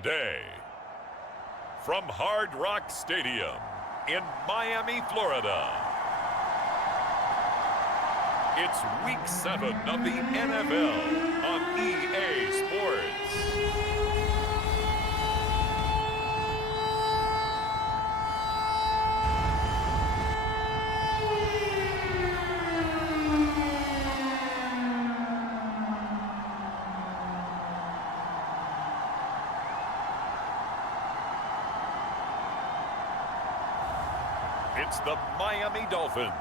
Today, from Hard Rock Stadium in Miami, Florida, it's Week 7 of the NFL on EA Sports. It's the Miami Dolphins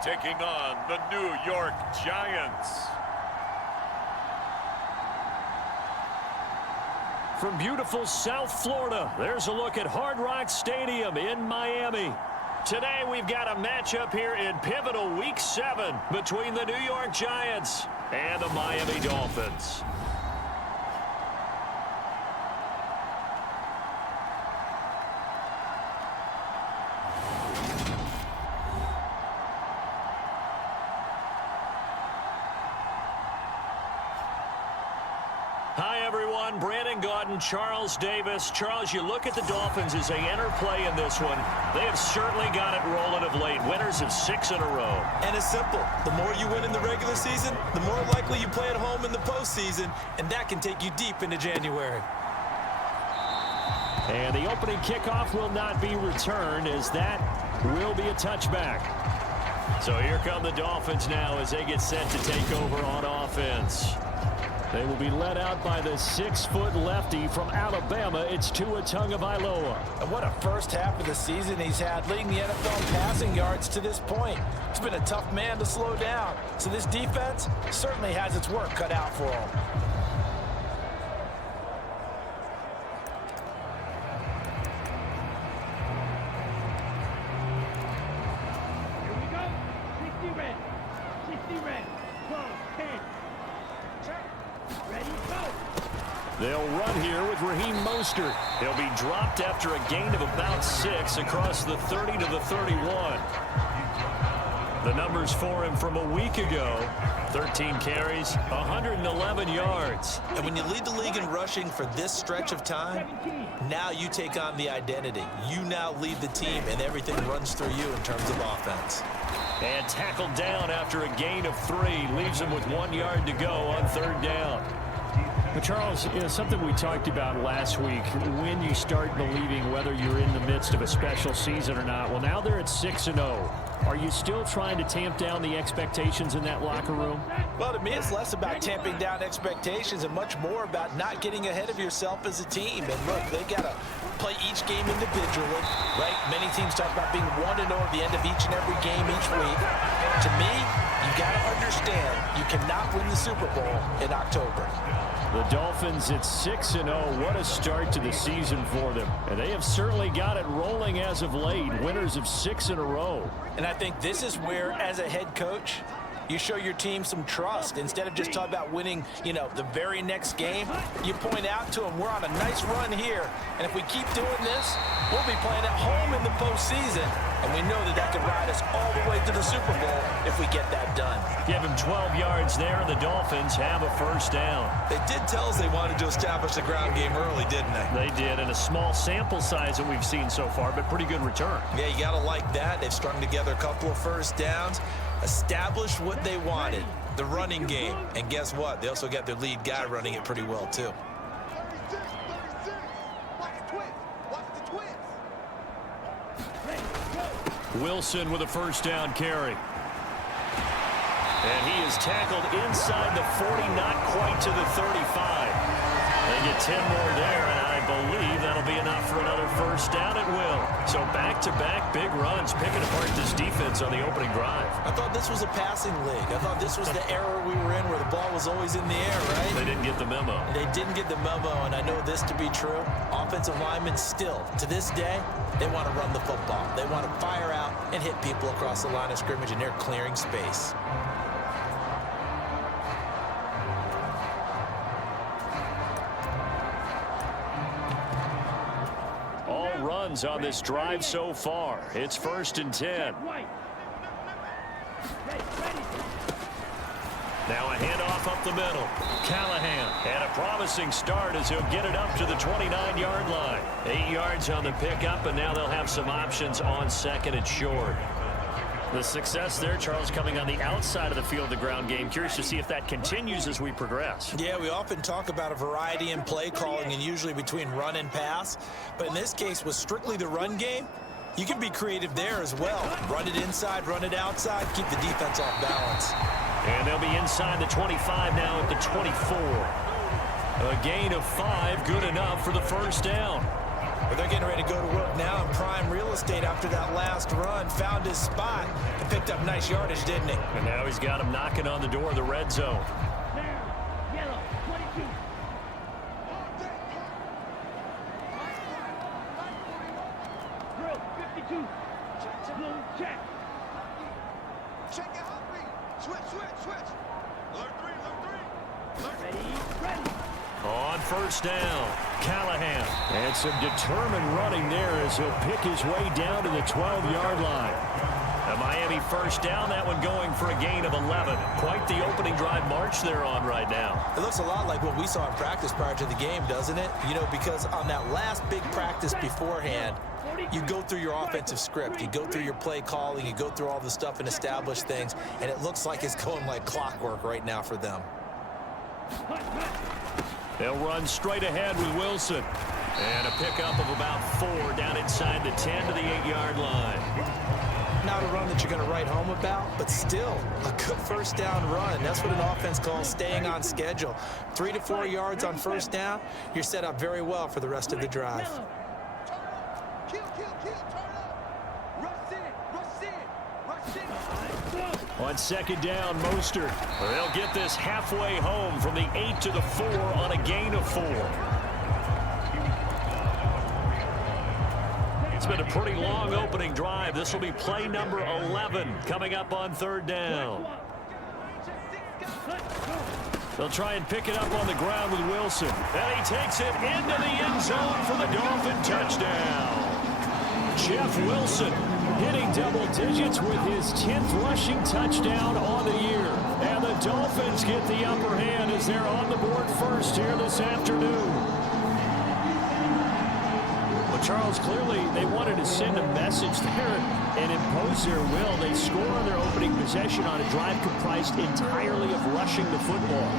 taking on the New York Giants. From beautiful South Florida, there's a look at Hard Rock Stadium in Miami. Today we've got a matchup here in pivotal Week 7 between the New York Giants and the Miami Dolphins. Charles Davis. Charles, you look at the Dolphins as they enter play in this one. They have certainly got it rolling of late. Winners of 6 in a row. And it's simple. The more you win in the regular season, the more likely you play at home in the postseason, and that can take you deep into January. And the opening kickoff will not be returned, as that will be a touchback. So here come the Dolphins now as they get set to take over on offense. They will be led out by the 6-foot lefty from Alabama. It's Tua Tagovailoa. And what a first half of the season he's had, leading the NFL in passing yards to this point. He's been a tough man to slow down. So this defense certainly has its work cut out for him. Here we go. 60 red. 60 red. 12, 10. Ready, go. They'll run here with Raheem Mostert. He'll be dropped after a gain of about 6 across the 30 to the 31. The numbers for him from a week ago: 13 carries, 111 yards. And when you lead the league in rushing for this stretch of time, now you take on the identity. You now lead the team, and everything runs through you in terms of offense. And tackled down after a gain of 3. Leaves him with 1 yard to go on 3rd down. But Charles, something we talked about last week, when you start believing whether you're in the midst of a special season or not. Well, now they're at 6-0. Are you still trying to tamp down the expectations in that locker room? Well, to me, it's less about tamping down expectations and much more about not getting ahead of yourself as a team. And look, they got to play each game individually, right? Many teams talk about being 1-0 at the end of each and every game each week. To me, you got to understand you cannot win the Super Bowl in October. The Dolphins at 6-0. What a start to the season for them. And they have certainly got it rolling as of late. Winners of 6 in a row. And I think this is where, as a head coach, you show your team some trust. Instead of just talking about winning, the very next game, you point out to them, we're on a nice run here. And if we keep doing this, we'll be playing at home in the postseason. And we know that could ride us all the way to the Super Bowl if we get that done. Give him 12 yards there, and the Dolphins have a 1st down. They did tell us they wanted to establish the ground game early, didn't they? They did, and a small sample size that we've seen so far, but pretty good return. Yeah, you got to like that. They've strung together a couple of 1st downs, established what they wanted, the running game. And guess what? They also got their lead guy running it pretty well, too. Wilson with a 1st down carry. And he is tackled inside the 40, not quite to the 35. They get 10 more there, and I believe that'll be enough for another 1st down at will. So back-to-back big runs, picking apart this defense on the opening drive. I thought this was a passing league. I thought this was the era we were in where the ball was always in the air, right? They didn't get the memo. They didn't get the memo, and I know this to be true. Offensive linemen still, to this day, they want to run the football. They want to fire out and hit people across the line of scrimmage, and they're clearing space. Runs on this drive so far. It's 1st and 10. Now a handoff up the middle. Callahan. And a promising start as he'll get it up to the 29-yard line. 8 yards on the pickup, and now they'll have some options on second and short. The success there, Charles, coming on the outside of the field, the ground game. Curious to see if that continues as we progress. Yeah, we often talk about a variety in play calling and usually between run and pass. But in this case, with strictly the run game, you can be creative there as well. Run it inside, run it outside, keep the defense off balance. And they'll be inside the 25 now at the 24. A gain of 5, good enough for the first down. But they're getting ready to go to work now in prime real estate after that last run. Found his spot and picked up nice yardage, didn't he? And now he's got him knocking on the door of the red zone. Now, yellow, 22. Drill, 52. Blue, check. Check it, hungry. Switch. Ready. On first down, Callahan. And some determined running there as he'll pick his way down to the 12-yard line. A Miami first down, that one going for a gain of 11. Quite the opening drive march they're on right now. It looks a lot like what we saw in practice prior to the game, doesn't it? You know, because on that last big practice beforehand, you go through your offensive script, you go through your play calling, you go through all the stuff and establish things, and it looks like it's going like clockwork right now for them. They'll run straight ahead with Wilson. And a pickup of about 4 down inside the 10 to the 8-yard line. Not a run that you're going to write home about, but still a good first down run. That's what an offense calls staying on schedule. 3 to 4 yards on first down, you're set up very well for the rest of the drive. Kill, turn up. Rush in. On second down, Mostert. They'll get this halfway home from the 8 to the 4 on a gain of 4. It's been a pretty long opening drive. This will be play number 11 coming up on third down. They'll try and pick it up on the ground with Wilson. And he takes it into the end zone for the Dolphin touchdown. Jeff Wilson hitting double digits with his 10th rushing touchdown on the year. And the Dolphins get the upper hand as they're on the board first here this afternoon. Well, Charles, clearly they wanted to send a message there and impose their will. They score on their opening possession on a drive comprised entirely of rushing the football.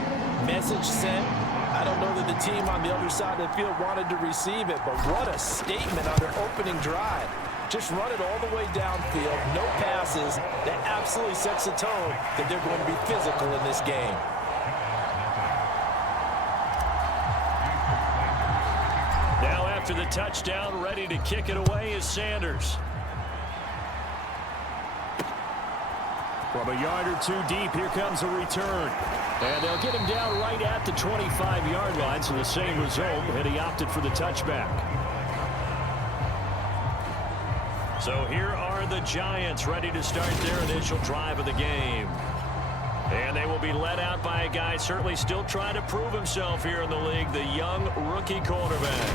Message sent. I don't know that the team on the other side of the field wanted to receive it, but what a statement on their opening drive. Just run it all the way downfield, no passes. That absolutely sets the tone that they're going to be physical in this game. Now after the touchdown, ready to kick it away is Sanders. From a yard or two deep, here comes a return. And they'll get him down right at the 25-yard line, so the same result, and he opted for the touchback. So here are the Giants ready to start their initial drive of the game. And they will be led out by a guy certainly still trying to prove himself here in the league, the young rookie quarterback.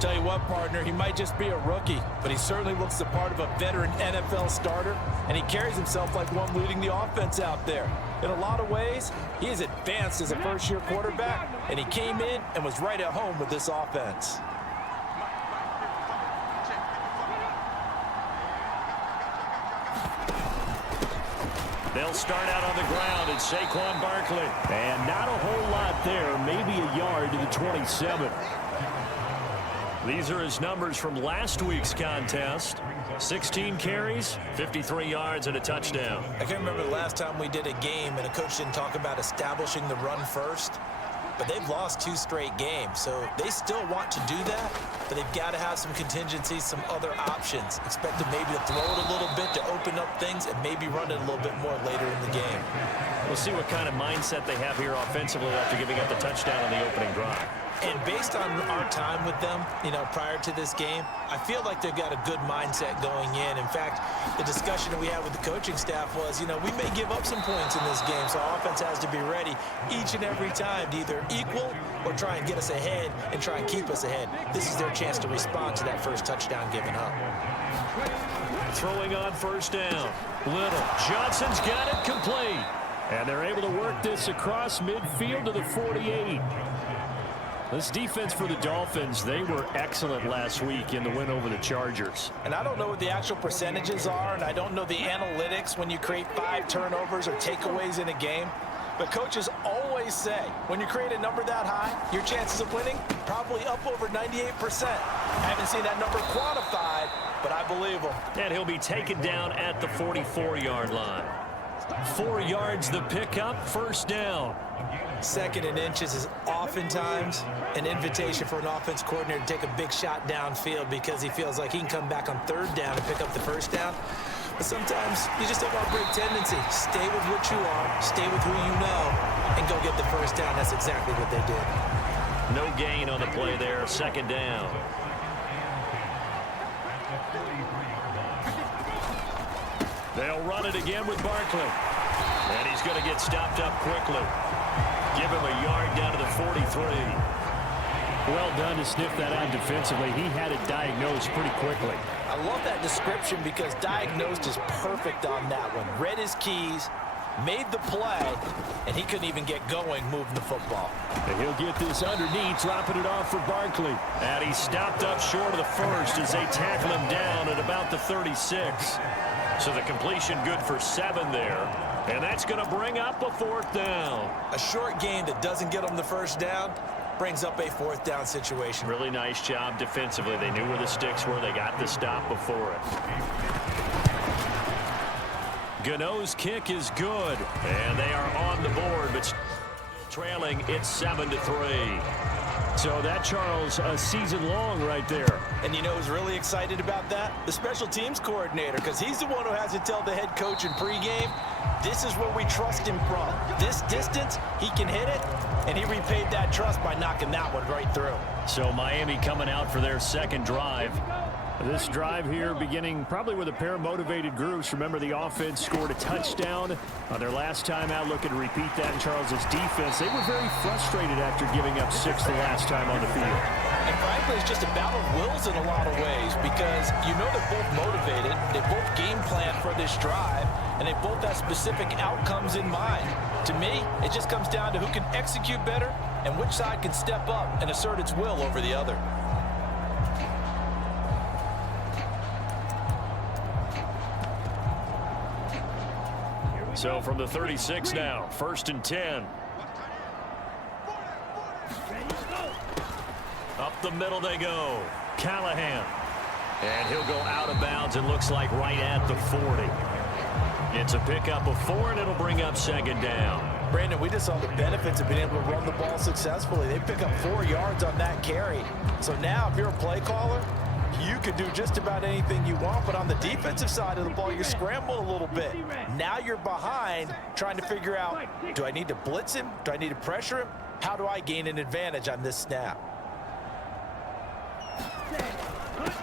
Tell you what, partner, he might just be a rookie, but he certainly looks the part of a veteran NFL starter, and he carries himself like one leading the offense out there. In a lot of ways, he is advanced as a first-year quarterback, and he came in and was right at home with this offense. They'll start out on the ground at Saquon Barkley. And not a whole lot there, maybe a yard to the 27. These are his numbers from last week's contest. 16 carries, 53 yards, and a touchdown. I can't remember the last time we did a game and a coach didn't talk about establishing the run first. But they've lost 2 straight games, so they still want to do that, but they've got to have some contingencies, some other options. Expect them maybe to throw it a little bit to open up things and maybe run it a little bit more later in the game. We'll see what kind of mindset they have here offensively after giving up the touchdown on the opening drive. And based on our time with them, prior to this game, I feel like they've got a good mindset going in. In fact, the discussion that we had with the coaching staff was, we may give up some points in this game, so our offense has to be ready each and every time to either equal or try and get us ahead and try and keep us ahead. This is their chance to respond to that first touchdown given up. Throwing on first down. Little. Johnson's got it complete. And they're able to work this across midfield to the 48. This defense for the Dolphins, they were excellent last week in the win over the Chargers. And I don't know what the actual percentages are, and I don't know the analytics when you create 5 turnovers or takeaways in a game. But coaches always say, when you create a number that high, your chances of winning probably up over 98%. I haven't seen that number quantified, but I believe them. And he'll be taken down at the 44-yard line. 4 yards the pickup, first down. 2nd and inches is oftentimes an invitation for an offense coordinator to take a big shot downfield because he feels like he can come back on 3rd down and pick up the 1st down. But sometimes you just have a break tendency. Stay with what you are, stay with who you know, and go get the 1st down. That's exactly what they did. No gain on the play there, 2nd down. They'll run it again with Barkley. And he's going to get stopped up quickly. Give him a yard down to the 43. Well done to sniff that out defensively. He had it diagnosed pretty quickly. I love that description because diagnosed is perfect on that one. Read his keys, made the play, and he couldn't even get going moving the football. And he'll get this underneath, dropping it off for Barkley. And he stopped up short of the 1st as they tackle him down at about the 36. So the completion good for 7 there. And that's going to bring up a 4th down. A short gain that doesn't get them the 1st down brings up a 4th down situation. Really nice job defensively. They knew where the sticks were. They got the stop before it. Gano's kick is good. And they are on the board, but trailing, it's 7-3. So that, Charles, a season long right there. And you know who's really excited about that? The special teams coordinator, because he's the one who has to tell the head coach in pregame, this is where we trust him from. This distance, he can hit it, and he repaid that trust by knocking that one right through. So Miami coming out for their 2nd drive. This drive here beginning probably with a pair of motivated groups. Remember, the offense scored a touchdown on their last time out. Looking to repeat that in Charles's defense. They were very frustrated after giving up 6 the last time on the field. And frankly, it's just a battle of wills in a lot of ways because you know they're both motivated. They both game plan for this drive, and they both have specific outcomes in mind. To me, it just comes down to who can execute better and which side can step up and assert its will over the other. So from the 36 now, 1st and 10. Up the middle they go. Callahan. And he'll go out of bounds, it looks like right at the 40. It's a pickup of 4, and it'll bring up 2nd down. Brandon, we just saw the benefits of being able to run the ball successfully. They pick up 4 yards on that carry. So now if you're a play caller, you can do just about anything you want, but on the defensive side of the ball, you scramble a little bit. Now you're behind trying to figure out, do I need to blitz him? Do I need to pressure him? How do I gain an advantage on this snap?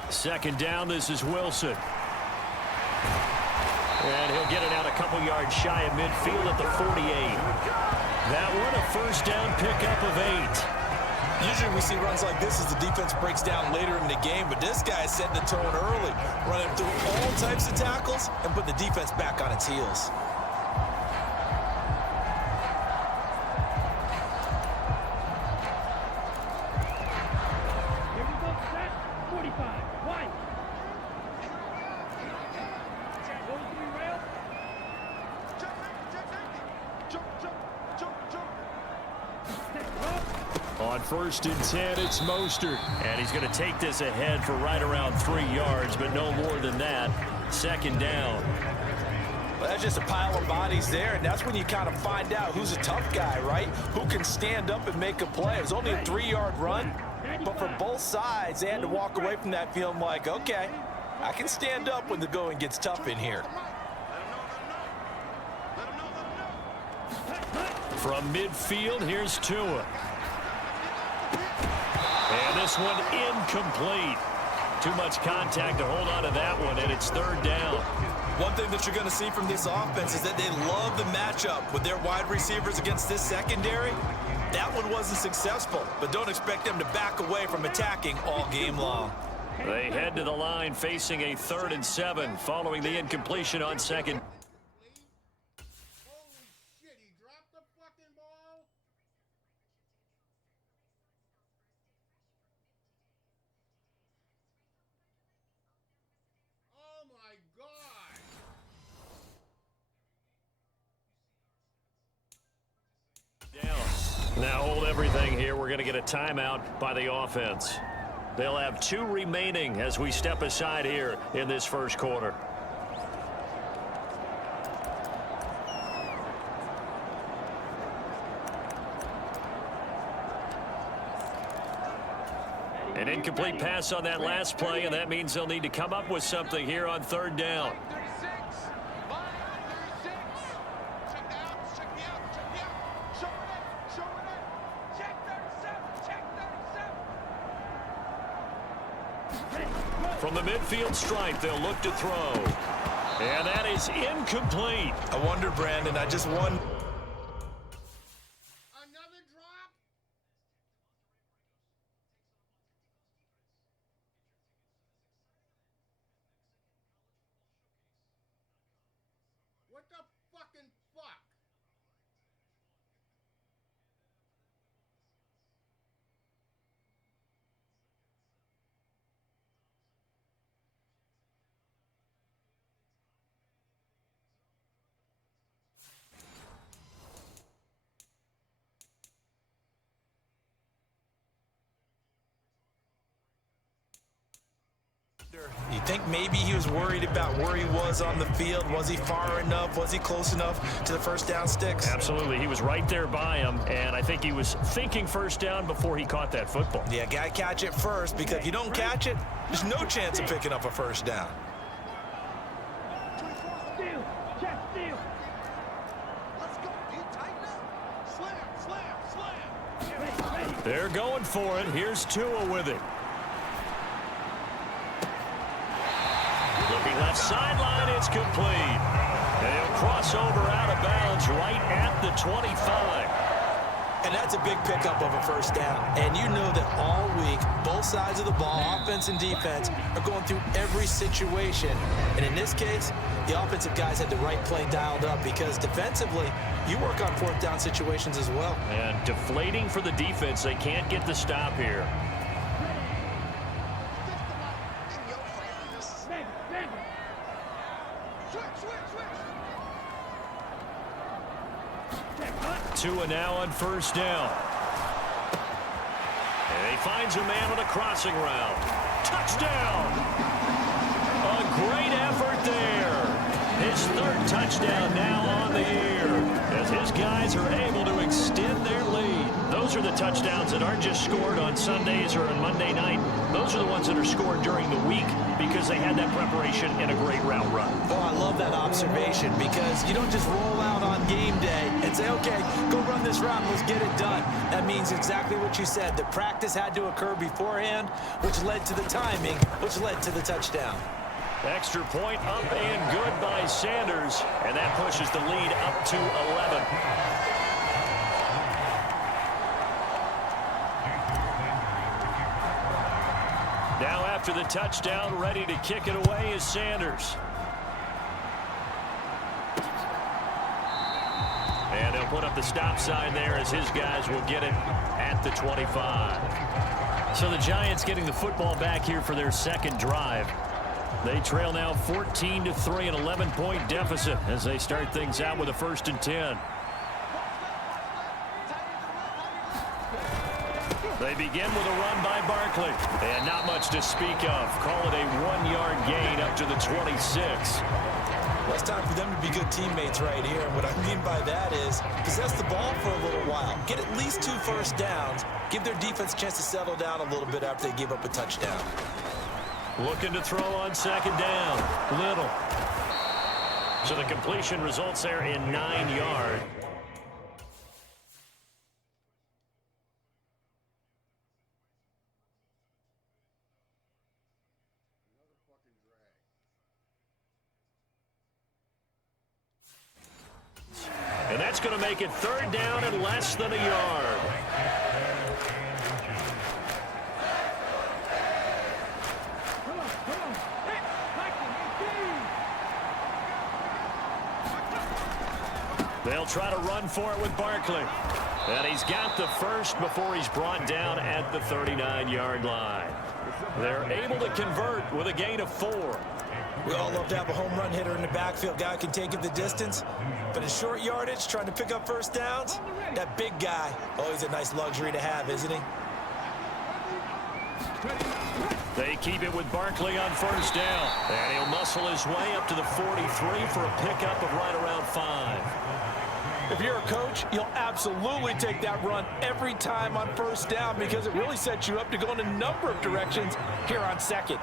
2nd down, this is Wilson. And he'll get it out a couple yards shy of midfield at the 48. That one, a 1st down pickup of 8. Usually we see runs like this as the defense breaks down later in the game, but this guy is setting the tone early, running through all types of tackles and put the defense back on its heels. Here we go, set, 45, white. Going to be rail. Jump, jump, jump, jump. Set up. On 1st and 10, it's Mostert. And he's going to take this ahead for right around 3 yards, but no more than that. 2nd down. Well, that's just a pile of bodies there, and that's when you kind of find out who's a tough guy, right? Who can stand up and make a play. It was only a 3-yard run, but for both sides, they had to walk away from that feeling like, okay, I can stand up when the going gets tough in here. From midfield, here's Tua. And this one incomplete. Too much contact to hold on to that one, and it's 3rd down. One thing that you're going to see from this offense is that they love the matchup with their wide receivers against this secondary. That one wasn't successful, but don't expect them to back away from attacking all game long. They head to the line facing a 3rd and 7 following the incompletion on 2nd. Holy shit, Now hold everything here. We're going to get a timeout by the offense. They'll have 2 remaining as we step aside here in this first quarter. An incomplete pass on that last play, and that means they'll need to come up with something here on 3rd down. From the midfield stripe, they'll look to throw. And that is incomplete. I wonder, Brandon, I just won. Another drop. What the fucking fuck? You think maybe he was worried about where he was on the field? Was he far enough? Was he close enough to the first down sticks? Absolutely. He was right there by him, and I think he was thinking first down before he caught that football. Yeah, got to catch it first, because if you don't catch it, there's no chance of picking up a first down. Steal. Check steal. Let's go, dude. Tighten up. Slam. Ready. They're going for it. Here's Tua with it. Looking left sideline, it's complete. And he'll cross over out of bounds right at the 25. And that's a big pickup of a first down. And you know that all week, both sides of the ball, offense and defense, are going through every situation. And in this case, the offensive guys had the right play dialed up, because defensively, you work on 4th down situations as well. And deflating for the defense. They can't get the stop here. Tua now on first down. And he finds a man on a crossing route. Touchdown! A great effort there. His 3rd touchdown now on the year, as his guys are able to extend their lead. Those are the touchdowns that aren't just scored on Sundays or on Monday night. Those are the ones that are scored during the week because they had that preparation in a great route run. Oh, I love that observation, because you don't just roll out on game day and say, okay, go run this route, let's get it done. That means exactly what you said. The practice had to occur beforehand, which led to the timing, which led to the touchdown. Extra point up and good by Sanders, and that pushes the lead up to 11. Now after the touchdown, ready to kick it away is Sanders. And they'll put up the stop sign there as his guys will get it at the 25. So the Giants getting the football back here for their 2nd drive. They trail now 14-3, an 11-point deficit as they start things out with a 1st and 10. They begin with a run by Barkley, and not much to speak of. Call it a 1-yard gain up to the 26. Well, it's time for them to be good teammates right here. And what I mean by that is possess the ball for a little while. Get at least 2 first downs. Give their defense a chance to settle down a little bit after they give up a touchdown. Looking to throw on 2nd down. Little. So the completion results there in 9 yards. And that's going to make it 3rd down and less than a yard. They'll try to run for it with Barkley. And he's got the first before he's brought down at the 39-yard line. They're able to convert with a gain of 4. We all love to have a home run hitter in the backfield. Guy can take it the distance. But in short yardage, trying to pick up first downs, that big guy, always a nice luxury to have, isn't he? They keep it with Barkley on first down. And he'll muscle his way up to the 43 for a pickup of right around 5. If you're a coach, you'll absolutely take that run every time on first down because it really sets you up to go in a number of directions here on second.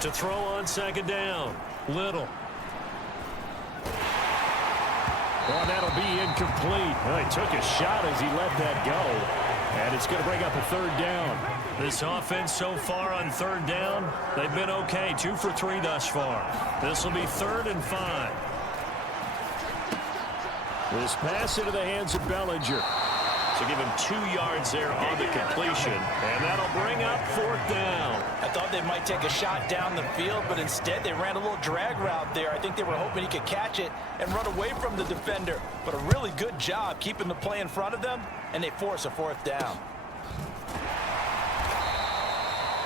To throw on second down, Little. Well, that'll be incomplete. Well, he took a shot as he let that go. And it's going to bring up a third down. This offense so far on third down, they've been okay. 2 for 3 thus far. This will be 3rd and 5. This pass into the hands of Bellinger. So give him 2 yards there on the completion. And that'll bring up 4th down. I thought they might take a shot down the field, but instead they ran a little drag route there. I think they were hoping he could catch it and run away from the defender. But a really good job keeping the play in front of them, and they force a 4th down.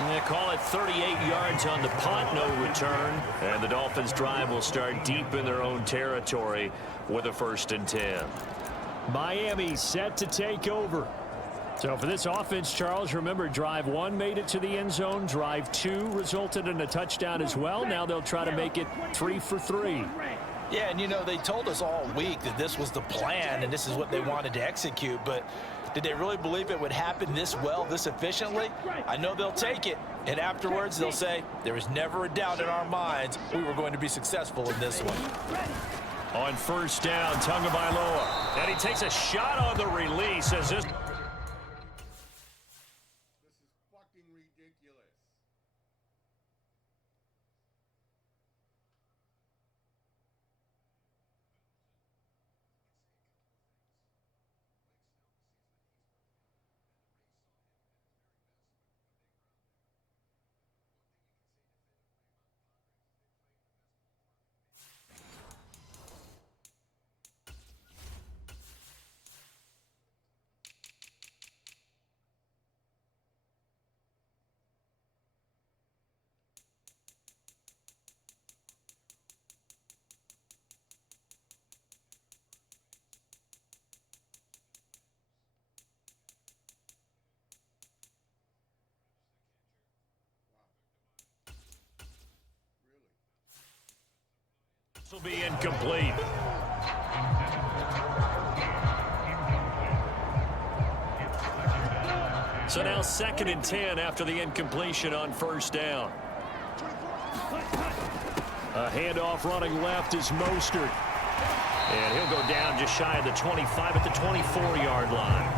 And they call it 38 yards on the punt, no return. And the Dolphins' drive will start deep in their own territory with a 1st and 10. Miami set to take over. So for this offense, Charles, remember, drive 1 made it to the end zone. Drive 2 resulted in a touchdown as well. Now they'll try to make it 3 for 3. Yeah, and you know, they told us all week that this was the plan and this is what they wanted to execute, but did they really believe it would happen this well, this efficiently? I know they'll take it, and afterwards they'll say, there was never a doubt in our minds we were going to be successful in this one. On first down, Tagovailoa. And he takes a shot on the release as this... This is fucking ridiculous. This will be incomplete. So now 2nd and 10 after the incompletion on first down. A handoff running left is Mostert. And he'll go down just shy of the 25 at the 24-yard line.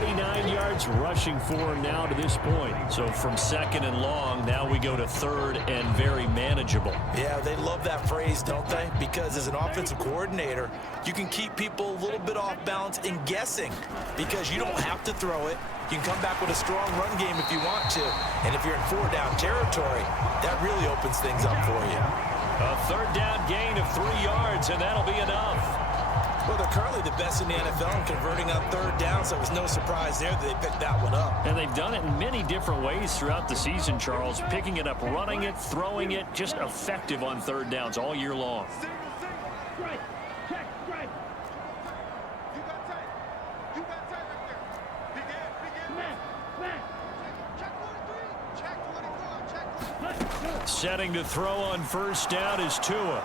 49 yards rushing for him now to this point. So from 2nd and long, now we go to 3rd and very manageable. Yeah, they love that phrase, don't they? Because as an offensive coordinator, you can keep people a little bit off balance and guessing because you don't have to throw it. You can come back with a strong run game if you want to. And if you're in 4-down territory, that really opens things up for you. A 3rd down gain of 3 yards, and that'll be enough. Well, they're currently the best in the NFL in converting on 3rd down, so it was no surprise there that they picked that one up. And they've done it in many different ways throughout the season, Charles. Picking it up, running it, throwing it, just effective on 3rd downs all year long. Strike. Check. Strike. You got tight. You got tight right there. Begin. Smash. Check 43. Check 24. Check 24. Setting to throw on first down is Tua.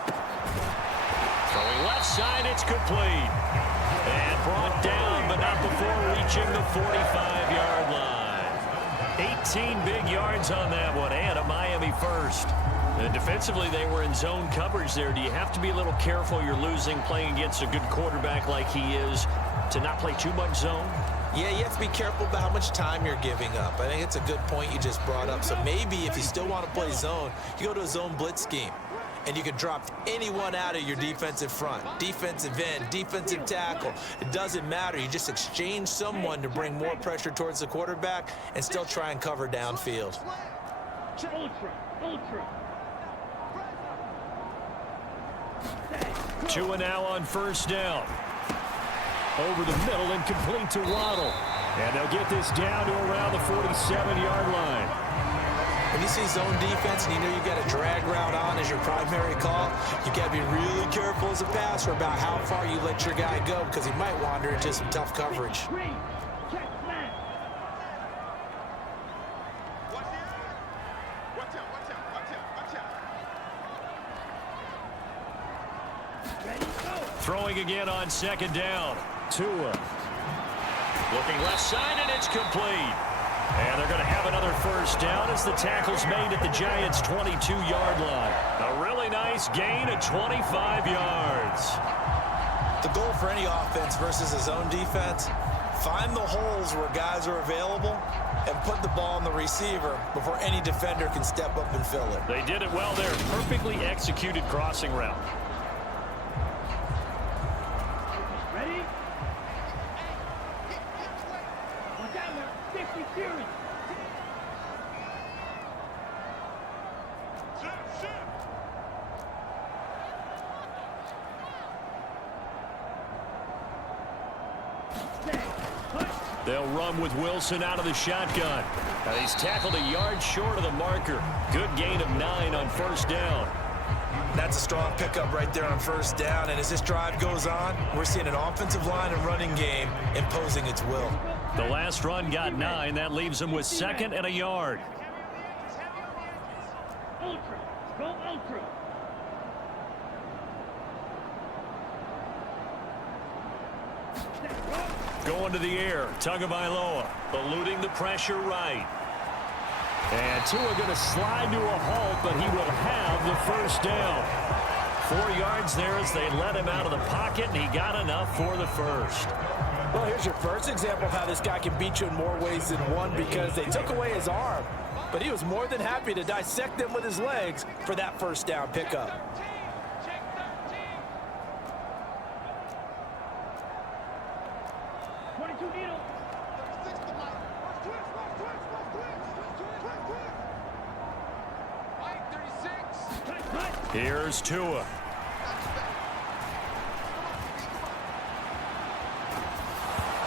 Throwing left side, it's complete. And brought down, but not before reaching the 45-yard line. 18 big yards on that one, and a Miami first. And defensively, they were in zone coverage there. Do you have to be a little careful? You're losing, playing against a good quarterback like he is, to not play too much zone? Yeah, you have to be careful about how much time you're giving up. I think it's a good point you just brought up. So maybe if you still want to play zone, you go to a zone blitz scheme. And you can drop anyone out of your defensive front. Defensive end, defensive tackle. It doesn't matter. You just exchange someone to bring more pressure towards the quarterback and still try and cover downfield. Ultra. Tua now on first down. Over the middle and complete to Waddle. And they'll get this down to around the 47-yard line. When you see zone defense and you know you got a drag route on as your primary call, you got to be really careful as a passer about how far you let your guy go because he might wander into some tough coverage. Green, check flat. Watch out, watch out, watch out, watch out. Ready, go. Throwing again on second down. Tua. Looking left side, and it's complete. And they're going to have another first down as the tackle's made at the Giants' 22-yard line. A really nice gain of 25 yards. The goal for any offense versus a zone defense, find the holes where guys are available and put the ball on the receiver before any defender can step up and fill it. They did it well there. Perfectly executed crossing route. Ready? Watch out there. 60 series. They'll run with Wilson out of the shotgun. Now he's tackled a yard short of the marker. Good gain of 9 on first down. That's a strong pickup right there on first down. And as this drive goes on, we're seeing an offensive line and running game imposing its will. The last run got 9. That leaves them with 2nd and a yard. Ultra. Go ultra. Going to the air. Tagovailoa eluding the pressure right. And Tua going to slide to a halt, but he will have the first down. 4 yards there as they let him out of the pocket, and he got enough for the first. Well, here's your first example of how this guy can beat you in more ways than one because they took away his arm, but he was more than happy to dissect them with his legs for that first down pickup. Here's Tua.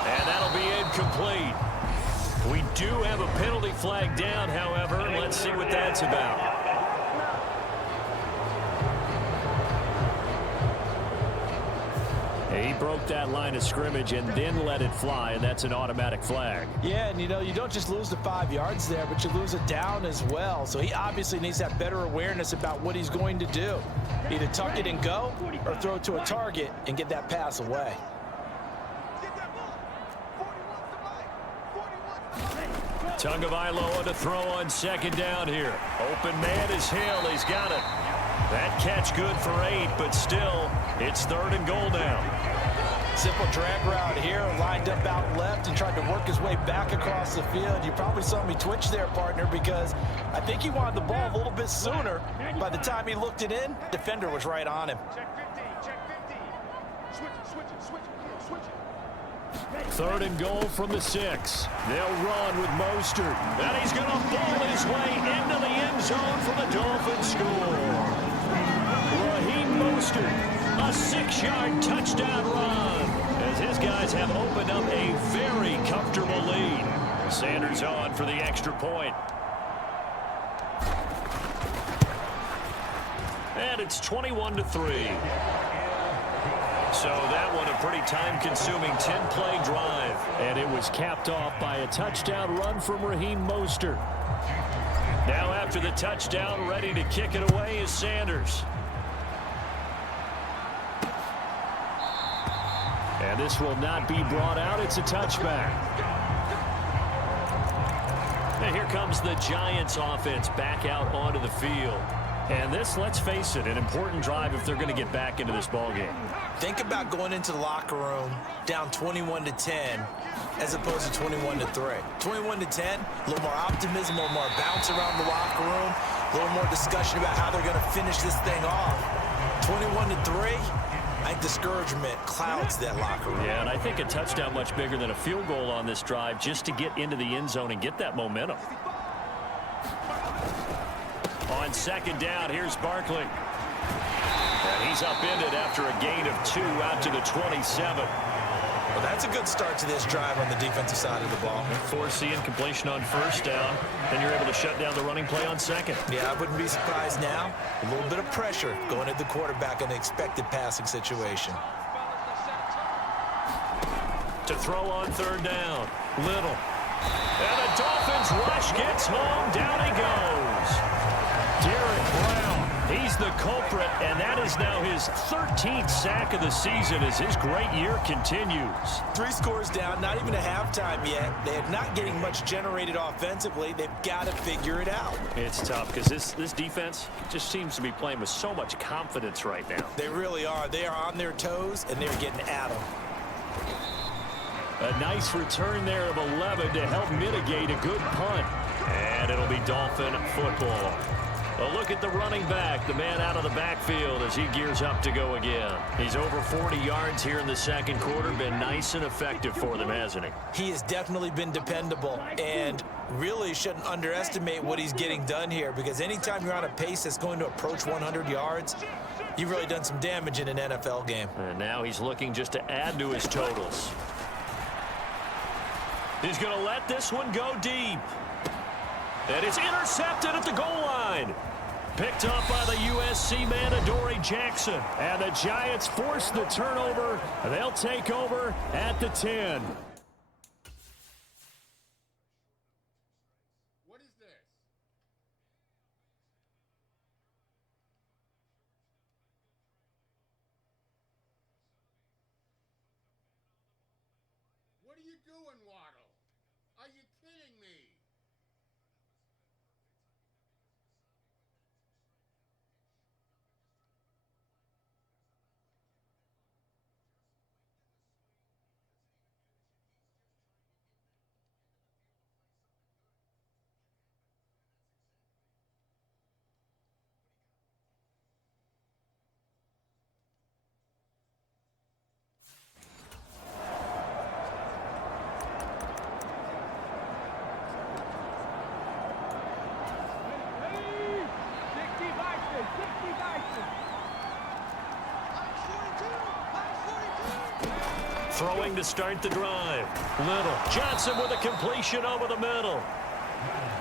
And that'll be incomplete. We do have a penalty flag down, however. Let's see what that's about. He broke that line of scrimmage and then let it fly, and that's an automatic flag. Yeah, and you know, you don't just lose the 5 yards there, but you lose it down as well. So he obviously needs to have better awareness about what he's going to do. Either tuck it and go or throw it to a target and get that pass away. Tagovailoa to throw on second down here. Open man is Hill. He's got it. That catch good for 8, but still, it's 3rd and goal now. Simple drag route here, lined up out left and tried to work his way back across the field. You probably saw me twitch there, partner, because I think he wanted the ball a little bit sooner. By the time he looked it in, defender was right on him. Check 15, check 15. Switch it, switch it. 3rd and goal from the 6. They'll run with Mostert. And he's going to ball his way into the end zone for the Dolphins score. Raheem Mostert, a 6-yard touchdown run, as his guys have opened up a very comfortable lead. Sanders on for the extra point. And it's 21-3. So that one a pretty time-consuming 10-play drive. And it was capped off by a touchdown run from Raheem Mostert. Now after the touchdown, ready to kick it away is Sanders. And this will not be brought out. It's a touchback. And here comes the Giants offense back out onto the field. And this, let's face it, an important drive if they're going to get back into this ballgame. Think about going into the locker room down 21-10 as opposed to 21-3. 21-10, a little more optimism, a little more bounce around the locker room, a little more discussion about how they're going to finish this thing off. 21-3, I think discouragement clouds that locker room. Yeah, and I think a touchdown much bigger than a field goal on this drive just to get into the end zone and get that momentum. On second down, here's Barkley. And he's upended after a gain of 2 out to the 27. Well, that's a good start to this drive on the defensive side of the ball. Forcing completion on first down. Then you're able to shut down the running play on second. Yeah, I wouldn't be surprised now. A little bit of pressure going at the quarterback in an expected passing situation. To throw on third down. Little. And the Dolphins rush gets home. Down he goes. Derek Brown. He's the culprit, and that is now his 13th sack of the season as his great year continues. 3 scores down, not even a halftime yet. They are not getting much generated offensively. They've got to figure it out. It's tough because this defense just seems to be playing with so much confidence right now. They really are. They are on their toes, and they're getting at them. A nice return there of 11 to help mitigate a good punt. And it'll be Dolphin football. A look at the running back, the man out of the backfield as he gears up to go again. He's over 40 yards here in the second quarter. Been nice and effective for them, hasn't he? He has definitely been dependable and really shouldn't underestimate what he's getting done here, because anytime you're on a pace that's going to approach 100 yards, you've really done some damage in an NFL game. And now he's looking just to add to his totals. He's going to let this one go deep. And it's intercepted at the goal line. Picked up by the USC man, Adoree Jackson. And the Giants force the turnover. They'll take over at the 10. What is this? What are you doing, Waddle? Are you kidding me? Throwing to start the drive. Little. Johnson with a completion over the middle.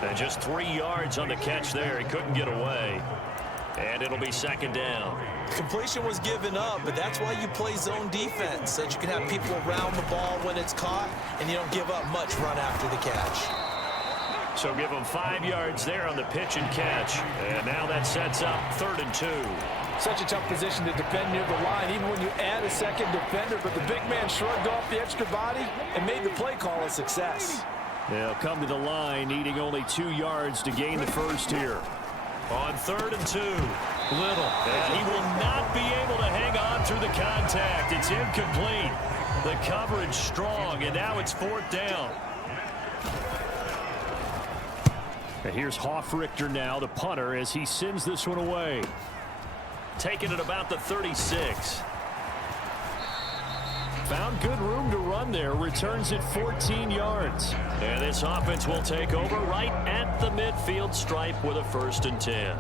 And just 3 yards on the catch there. He couldn't get away. And it'll be second down. Completion was given up, but that's why you play zone defense, so that you can have people around the ball when it's caught, and you don't give up much run after the catch. So give them 5 yards there on the pitch and catch. And now that sets up 3rd and 2. Such a tough position to defend near the line, even when you add a second defender, but the big man shrugged off the extra body and made the play call a success. They'll come to the line, needing only 2 yards to gain the first here. On 3rd and 2, Little. And he will not be able to hang on through the contact. It's incomplete. The coverage strong, and now it's 4th down. And here's Hoffrichter now, the punter, as he sends this one away. Taking it about the 36. Found good room to run there. Returns it 14 yards. And this offense will take over right at the midfield stripe with a 1st and 10.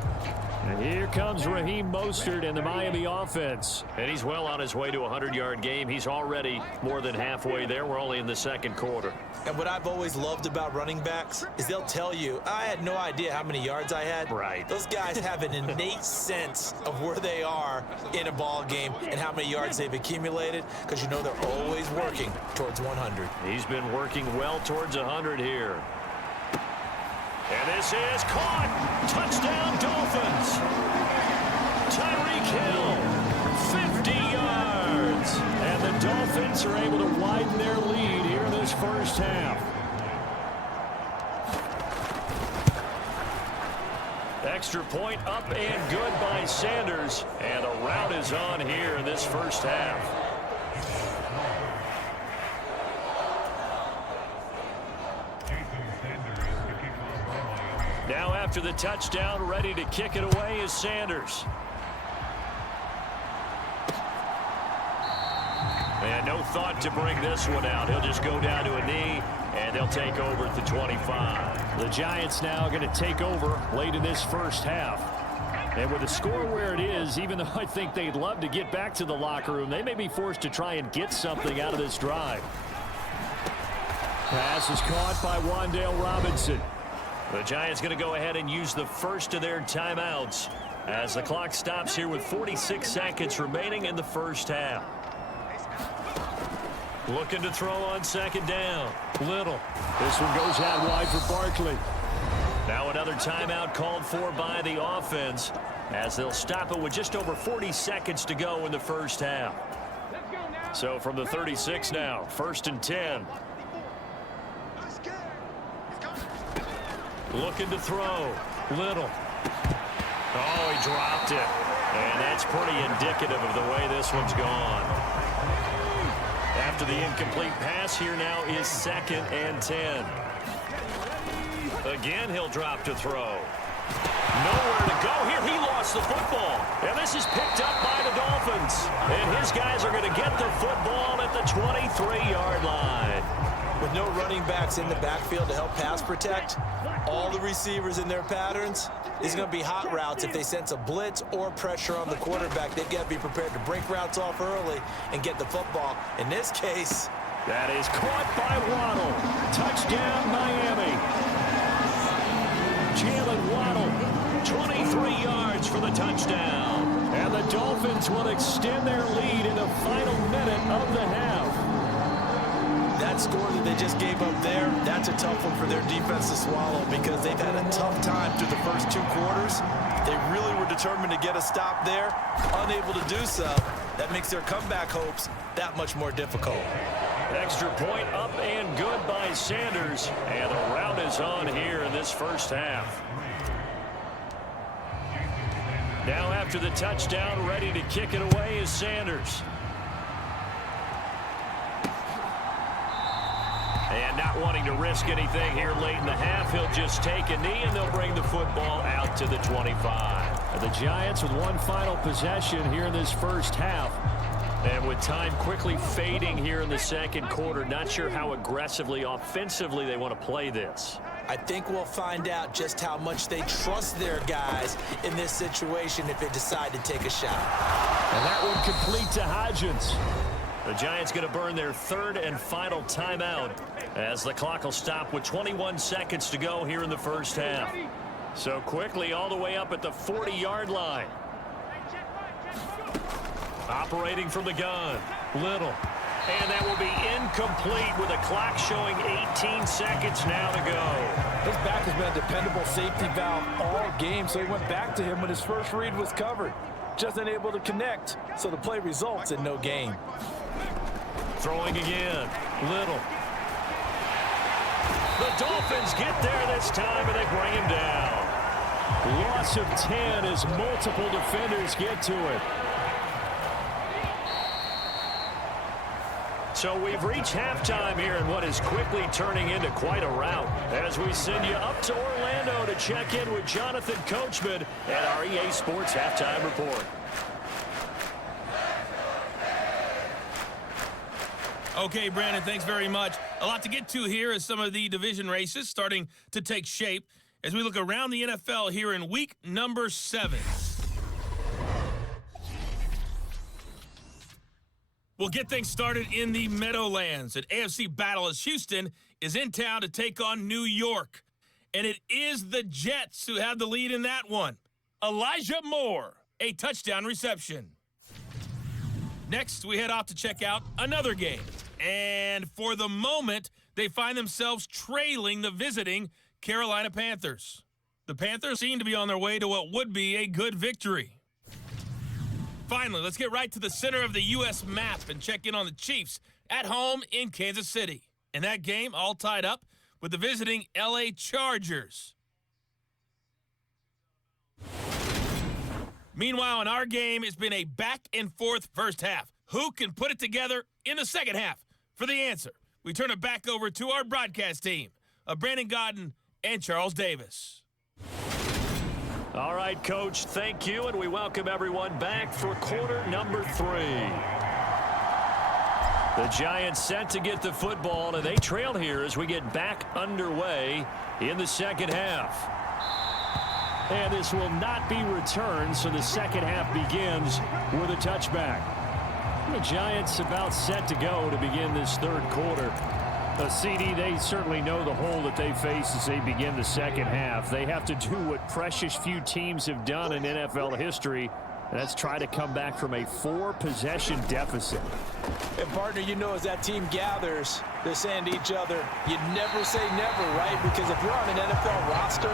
And here comes Raheem Mostert and the Miami offense. And he's well on his way to a 100-yard game. He's already more than halfway there. We're only in the second quarter. And what I've always loved about running backs is they'll tell you, I had no idea how many yards I had. Right. Those guys have an innate sense of where they are in a ball game and how many yards they've accumulated, because you know they're always working towards 100. He's been working well towards 100 here. And this is caught. Touchdown, Dolphins. Tyreek Hill, 50 yards. And the Dolphins are able to widen their lead here in this first half. Extra point up and good by Sanders. And the rout is on here in this first half. Now after the touchdown, ready to kick it away is Sanders. And no thought to bring this one out. He'll just go down to a knee, and they'll take over at the 25. The Giants now going to take over late in this first half. And with the score where it is, even though I think they'd love to get back to the locker room, they may be forced to try and get something out of this drive. Pass is caught by Wan'Dale Robinson. The Giants going to go ahead and use the first of their timeouts as the clock stops here with 46 seconds remaining in the first half. Looking to throw on second down. Little. This one goes out wide for Barkley. Now another timeout called for by the offense as they'll stop it with just over 40 seconds to go in the first half. So from the 36 now, 1st and 10. Looking to throw. Little. Oh, he dropped it. And that's pretty indicative of the way this one's gone. After the incomplete pass, here now is 2nd and 10. Again, he'll drop to throw. Nowhere to go here. He lost the football. And this is picked up by the Dolphins. And his guys are going to get the football at the 23-yard line. With no running backs in the backfield to help pass protect, all the receivers in their patterns, it's going to be hot routes if they sense a blitz or pressure on the quarterback. They've got to be prepared to break routes off early and get the football. In this case, that is caught by Waddle. Touchdown, Miami. Jalen Waddle, 23 yards for the touchdown. And the Dolphins will extend their lead in the final minute of the half. That score that they just gave up there, that's a tough one for their defense to swallow because they've had a tough time through the first 2 quarters. They really were determined to get a stop there, unable to do so. That makes their comeback hopes that much more difficult. Extra point up and good by Sanders. And the rout is on here in this first half. Now after the touchdown, ready to kick it away is Sanders. And not wanting to risk anything here late in the half, he'll just take a knee and they'll bring the football out to the 25. And the Giants with one final possession here in this first half. And with time quickly fading here in the second quarter, not sure how aggressively, offensively they want to play this. I think we'll find out just how much they trust their guys in this situation if they decide to take a shot. And that one complete to Hodgins. The Giants going to burn their 3rd and final timeout as the clock will stop with 21 seconds to go here in the first half. So quickly all the way up at the 40-yard line. Operating from the gun, Little. And that will be incomplete with a clock showing 18 seconds now to go. His back has been a dependable safety valve all game, so he went back to him when his first read was covered. Just unable to connect, so the play results in no gain. Throwing again, Little. The Dolphins get there this time, and they bring him down. Loss of 10 as multiple defenders get to it. So we've reached halftime here in what is quickly turning into quite a rout as we send you up to Orlando to check in with Jonathan Coachman at our EA Sports Halftime Report. Okay, Brandon, thanks very much. A lot to get to here as some of the division races starting to take shape as we look around the NFL here in week number 7. We'll get things started in the Meadowlands. An AFC battle as Houston is in town to take on New York. And it is the Jets who have the lead in that one. Elijah Moore, a touchdown reception. Next, we head off to check out another game. And for the moment, they find themselves trailing the visiting Carolina Panthers. The Panthers seem to be on their way to what would be a good victory. Finally, let's get right to the center of the U.S. map and check in on the Chiefs at home in Kansas City. And that game all tied up with the visiting L.A. Chargers. Meanwhile, in our game, it's been a back-and-forth first half. Who can put it together in the second half? For the answer, we turn it back over to our broadcast team of Brandon Godden and Charles Davis. All right, Coach, thank you, and we welcome everyone back for quarter number 3. The Giants set to get the football, and they trail here as we get back underway in the second half. And this will not be returned, so the second half begins with a touchback. The Giants about set to go to begin this third quarter. CD, they certainly know the hole that they face as they begin the second half. They have to do what precious few teams have done in NFL history, and that's try to come back from a 4-possession deficit. And, partner, you know, as that team gathers, they're saying to each other, you never say never, right? Because if you're on an NFL roster,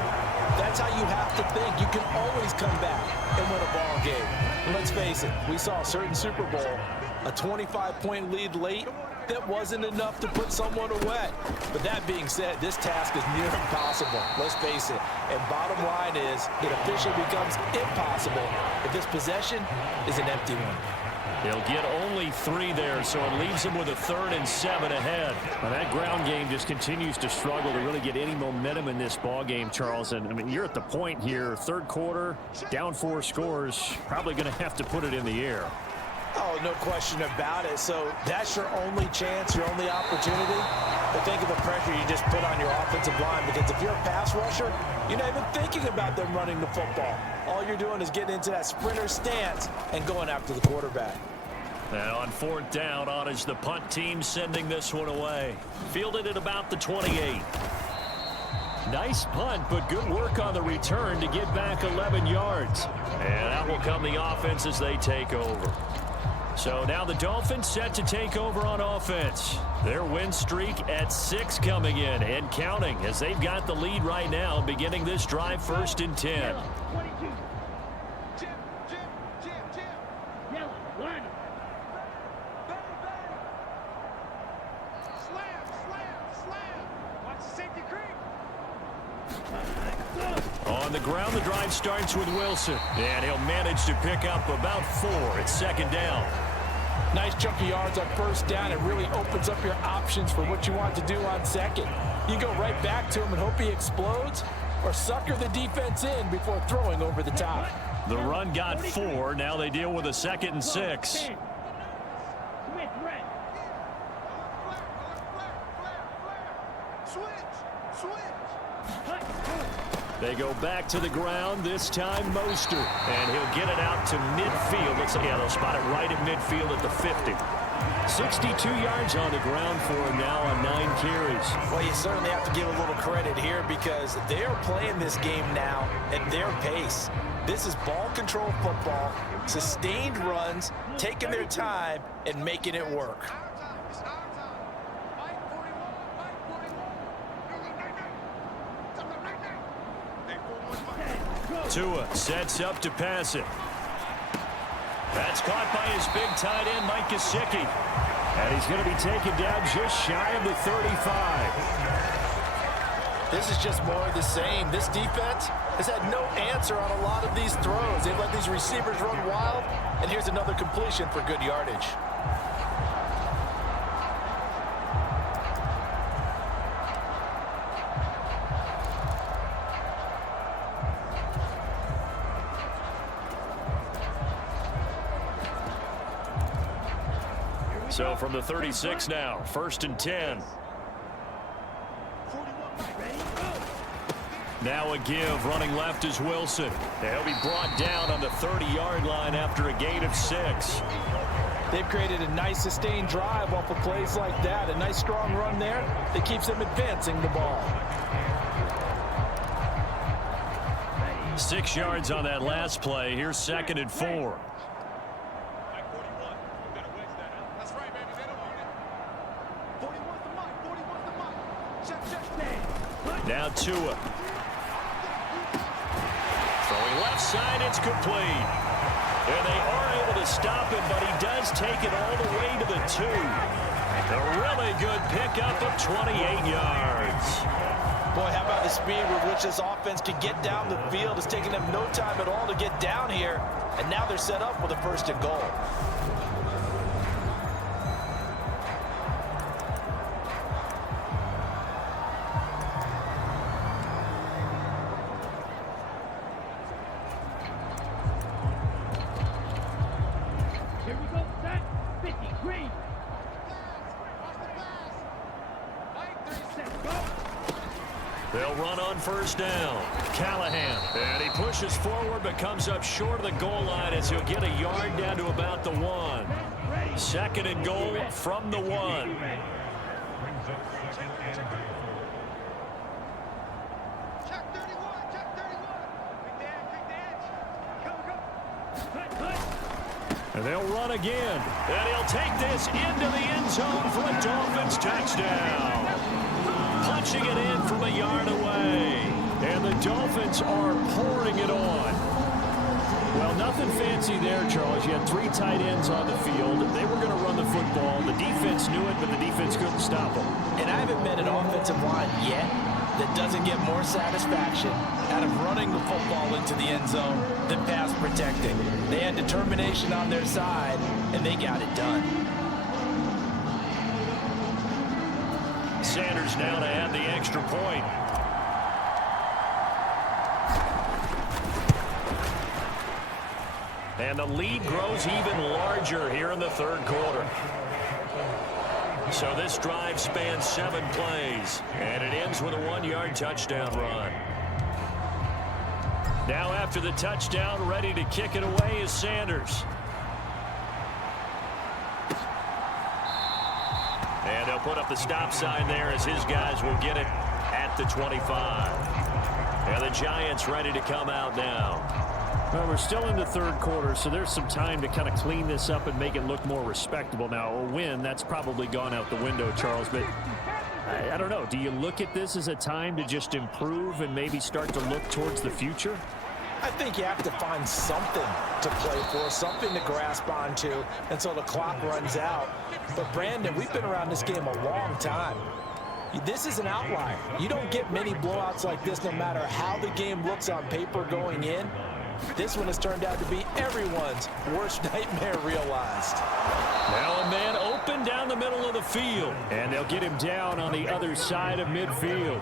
that's how you have to think. You can always come back and win a ball game. And let's face it, we saw a certain Super Bowl, a 25-point lead late, that wasn't enough to put someone away. But that being said, this task is near impossible. Let's face it. And bottom line is, it officially becomes impossible if this possession is an empty one. They'll get only 3 there, so it leaves them with a 3rd and 7 ahead. Now, that ground game just continues to struggle to really get any momentum in this ball game, Charles. And I mean, you're at the point here, third quarter, down 4 scores, probably going to have to put it in the air. Oh, no question about it. So that's your only chance, your only opportunity. But think of the pressure you just put on your offensive line, because if you're a pass rusher, you're not even thinking about them running the football. All you're doing is getting into that sprinter stance and going after the quarterback. And on 4th down, on is the punt team sending this one away. Fielded at about the 28. Nice punt, but good work on the return to get back 11 yards. And that will come the offense as they take over. So now the Dolphins set to take over on offense. Their win streak at 6 coming in and counting, as they've got the lead right now, beginning this drive 1st and 10. Yellow, 22. Yellow, line it. Slam. Watch the safety creep. On the ground, the drive starts with Wilson. And he'll manage to pick up about 4 at 2nd down. Nice chunk of yards on 1st down. It really opens up your options for what you want to do on 2nd. You go right back to him and hope he explodes, or sucker the defense in before throwing over the top. The run got 4. Now they deal with a 2nd and 6. Smith, red. They go back to the ground, this time Mostert. And he'll get it out to midfield. They'll spot it right at midfield at the 50. 62 yards on the ground for him now on 9 carries. Well, you certainly have to give a little credit here, because they're playing this game now at their pace. This is ball control football, sustained runs, taking their time and making it work. Tua sets up to pass it. That's caught by his big tight end, Mike Gesicki. And he's going to be taken down just shy of the 35. This is just more of the same. This defense has had no answer on a lot of these throws. They've let these receivers run wild, and here's another completion for good yardage. So from the 36 now, 1st and 10. Now a give, running left is Wilson. He'll be brought down on the 30-yard line after a gain of 6. They've created a nice sustained drive off of plays like that. A nice strong run there that keeps them advancing the ball. 6 yards on that last play. Here's 2nd and 4. Now Tua. Throwing left side, it's complete. And they are able to stop him, but he does take it all the way to the 2. A really good pickup of 28 yards. Boy, how about the speed with which this offense can get down the field? It's taking them no time at all to get down here. And now they're set up with a 1st and goal. Here we go, set, 50, green. Set, go. They'll run on first down. Callahan. And he pushes forward but comes up short of the goal line as he'll get a yard down to about the 1. 2nd and goal from the 1. Check 31, check 31. Big dance. Go. And they'll run again. And he'll take this into the end zone for a Dolphins touchdown. Punching it in from a yard away. And the Dolphins are pouring it on. Well, nothing fancy there, Charles. You had 3 tight ends on the field. They were going to run the football. The defense knew it, but the defense couldn't stop them. And I haven't met an offensive line yet that doesn't get more satisfaction out of running the football into the end zone than pass protecting. They had determination on their side, and they got it done. Sanders now to add the extra point. And the lead grows even larger here in the 3rd quarter. So this drive spans 7 plays, and it ends with a 1-yard touchdown run. Now after the touchdown, ready to kick it away is Sanders. And they'll put up the stop sign there as his guys will get it at the 25. And the Giants ready to come out now. Well, we're still in the 3rd quarter, so there's some time to kind of clean this up and make it look more respectable. Now, a win, that's probably gone out the window, Charles, but I don't know. Do you look at this as a time to just improve and maybe start to look towards the future? I think you have to find something to play for, something to grasp onto until the clock runs out. But, Brandon, we've been around this game a long time. This is an outlier. You don't get many blowouts like this no matter how the game looks on paper going in. This one has turned out to be everyone's worst nightmare realized. Now a man open down the middle of the field. And they'll get him down on the other side of midfield.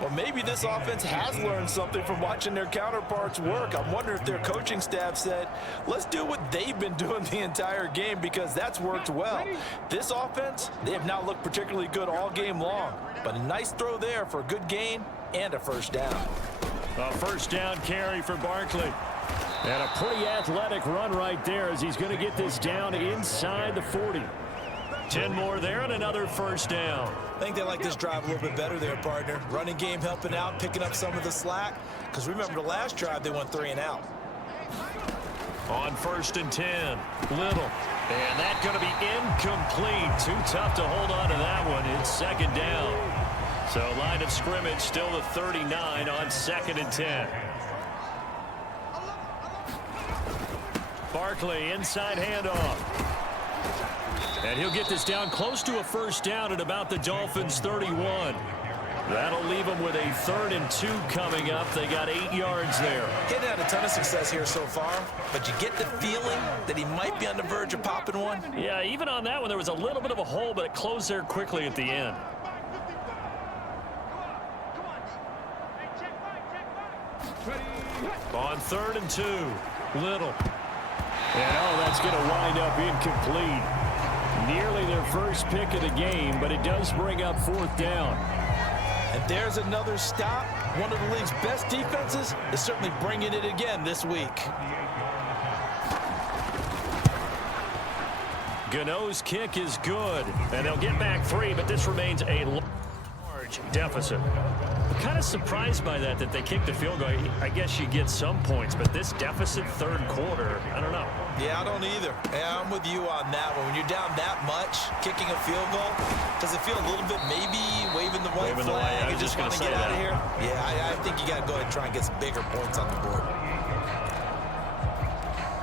Well, maybe this offense has learned something from watching their counterparts work. I'm wondering if their coaching staff said, let's do what they've been doing the entire game because that's worked well. This offense, they have not looked particularly good all game long. But a nice throw there for a good gain and a first down. A first down carry for Barkley. And a pretty athletic run right there as he's going to get this down inside the 40. 10 more there and another first down. I think they like this drive a little bit better there, partner. Running game helping out, picking up some of the slack. Because remember the last drive, they went 3 and out. On 1st and 10, Little. And that's going to be incomplete. Too tough to hold on to that one. It's 2nd down. So line of scrimmage still the 39 on 2nd and 10. Barkley inside handoff. And he'll get this down close to a first down at about the Dolphins 31. That'll leave them with a 3rd and 2 coming up. They got 8 yards there. Getting had a ton of success here so far, but you get the feeling that he might be on the verge of popping one. Yeah, even on that one, there was a little bit of a hole, but it closed there quickly at the end. On 3rd and 2, Little. And that's going to wind up incomplete. Nearly their first pick of the game, but it does bring up 4th down. And there's another stop. One of the league's best defenses is certainly bringing it again this week. Gano's kick is good, and they'll get back 3, but this remains a large deficit. I'm kind of surprised by that they kicked the field goal. I guess you get some points, but this deficit 3rd quarter, I don't know. Yeah, I don't either. Yeah, I'm with you on that one. When you're down that much, kicking a field goal, does it feel a little bit maybe waving the white flag and just want to get out of here? Yeah, I think you got to go ahead and try and get some bigger points on the board.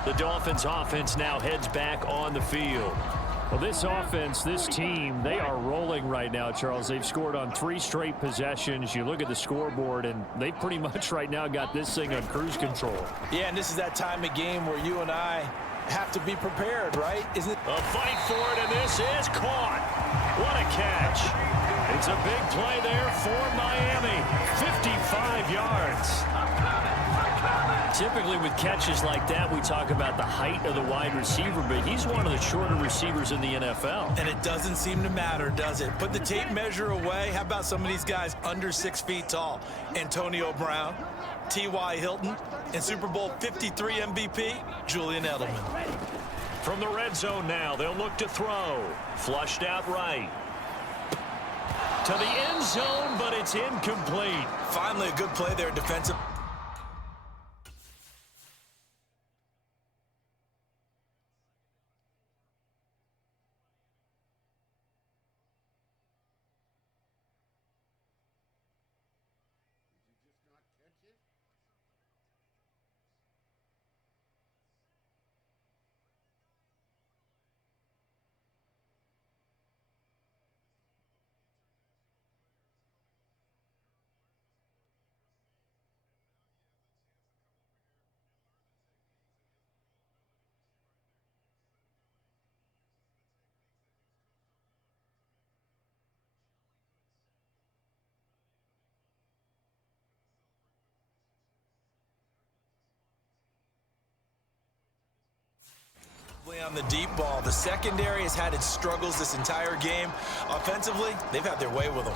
The Dolphins offense now heads back on the field. Well, this offense, this team, they are rolling right now, Charles. They've scored on 3 straight possessions. You look at the scoreboard, and they pretty much right now got this thing on cruise control. Yeah, and this is that time of game where you and I have to be prepared, right? Isn't it? A fight for it, and this is caught. What a catch. It's a big play there for Miami. 55 yards. Typically with catches like that, we talk about the height of the wide receiver, but he's one of the shorter receivers in the NFL. And it doesn't seem to matter, does it? Put the tape measure away. How about some of these guys under 6 feet tall? Antonio Brown, T.Y. Hilton, and Super Bowl 53 MVP, Julian Edelman. From the red zone now, they'll look to throw. Flushed out right. To the end zone, but it's incomplete. Finally, a good play there, defensive. On the deep ball, the secondary has had its struggles this entire game. Offensively, they've had their way with them.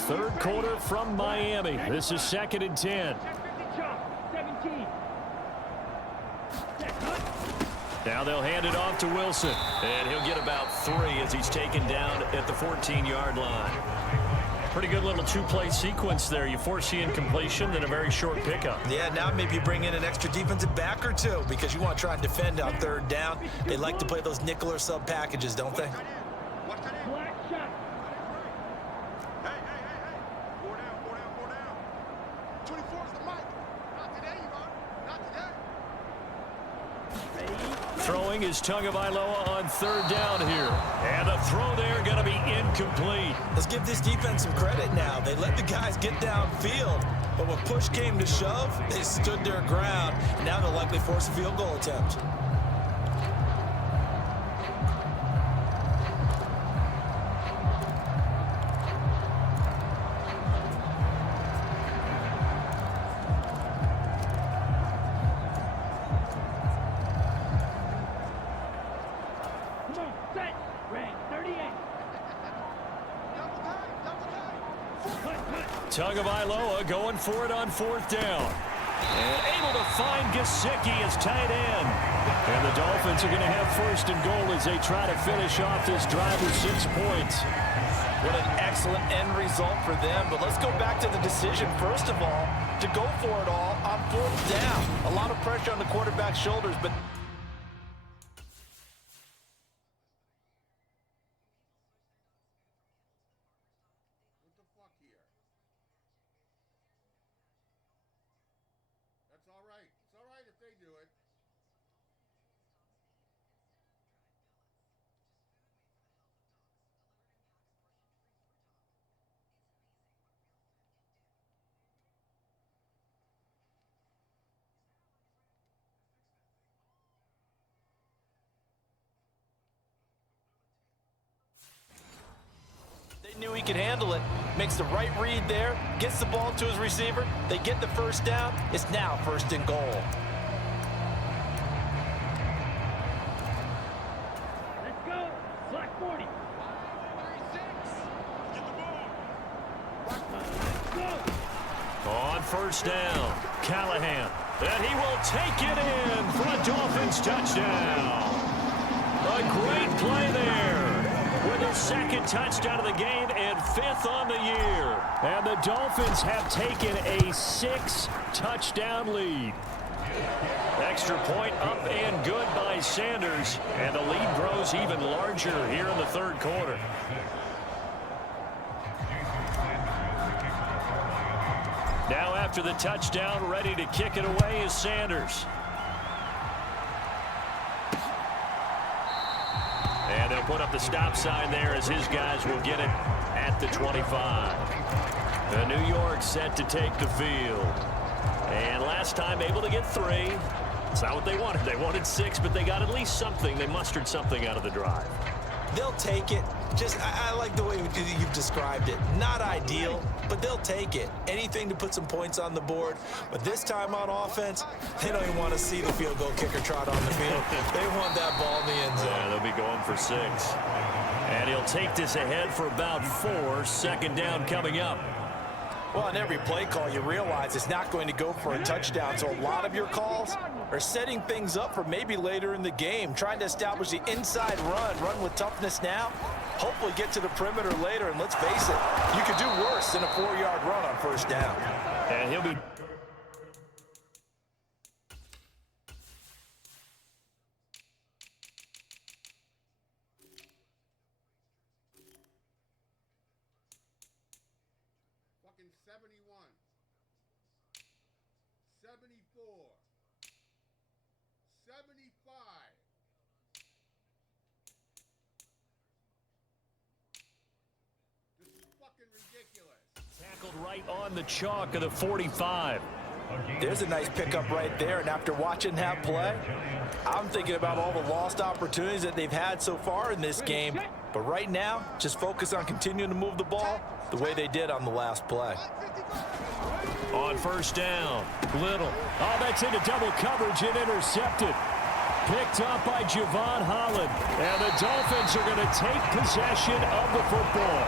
Third quarter from Miami. This is 2nd and 10. 17. Now they'll hand it off to Wilson. And he'll get about 3 as he's taken down at the 14-yard line. Pretty good little two-play sequence there. You force the incompletion, then a very short pickup. Yeah, now maybe you bring in an extra defensive back or two because you want to try and defend on 3rd down. They like to play those nickel or sub packages, don't they? Black shot. Hey. 4 down. 24 is the mic. Not today, you are. Not today. Throwing is Tagovailoa on 3rd down here. And the throw there going to be incomplete. Let's give this defense some credit now. They let the guys get downfield, but when push came to shove, they stood their ground. And now they'll likely force a field goal attempt. Come on, set. Red 38. Tagovailoa going for it on 4th down. And able to find Gesicki as tight end. And the Dolphins are going to have 1st and goal as they try to finish off this drive with 6 points. What an excellent end result for them. But let's go back to the decision, first of all, to go for it all on 4th down. A lot of pressure on the quarterback's shoulders, but What the fuck here? That's all right. It's all right if they do it. they knew he could handle it. Makes the right read there, gets the ball to his receiver. They get the 1st down. It's now 1st and goal. Let's go. Black 40. Let's go. On 1st down, Callahan. And he will take it in for a Dolphins touchdown. A great play there. With a 2nd touchdown of the game and 5th on the year. And the Dolphins have taken a 6-touchdown lead. Extra point up and good by Sanders. And the lead grows even larger here in the 3rd quarter. Now after the touchdown, ready to kick it away is Sanders. And they'll put up the stop sign there as his guys will get it at the 25. The New York set to take the field. And last time able to get 3. It's not what they wanted. They wanted 6, but they got at least something. They mustered something out of the drive. They'll take it. I like the way you've described it. Not ideal, but they'll take it. Anything to put some points on the board. But this time on offense, they don't even want to see the field goal kicker trot on the field. They want that ball in the end zone. Yeah, they'll be going for 6. And he'll take this ahead for about 4. Second down coming up. Well, on every play call, you realize it's not going to go for a touchdown. So a lot of your calls are setting things up for maybe later in the game, trying to establish the inside run with toughness now, hopefully get to the perimeter later. And let's face it, you could do worse than a 4-yard run on first down. And he'll be... Fucking 71. 74. 75. This is fucking ridiculous. Tackled right on the chalk of the 45. There's a nice pickup right there, and after watching that play, I'm thinking about all the lost opportunities that they've had so far in this game. But right now, just focus on continuing to move the ball the way they did on the last play. On first down, Little. Oh, that's into double coverage and intercepted. Picked up by Javon Holland. And the Dolphins are going to take possession of the football.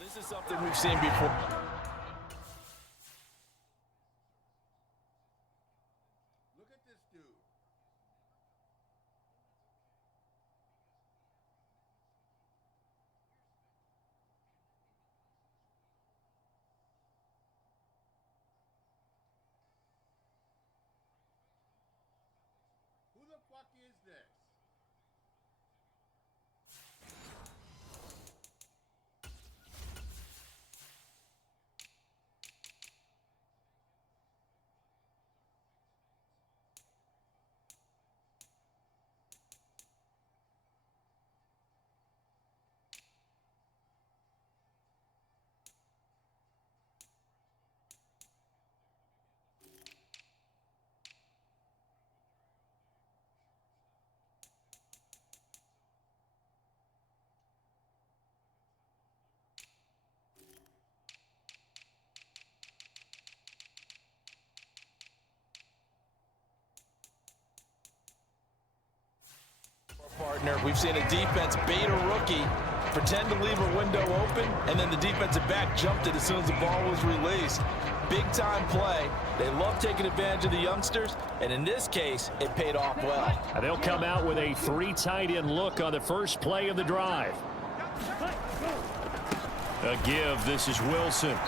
This is something we've seen before. Look at this dude. Who the fuck is this? Partner, we've seen a defense bait a rookie, pretend to leave a window open, and then the defensive back jumped it as soon as the ball was released. Big time play. They love taking advantage of the youngsters, and in this case, it paid off well. And they'll come out with a 3 tight end look on the first play of the drive. A give. This is Wilson.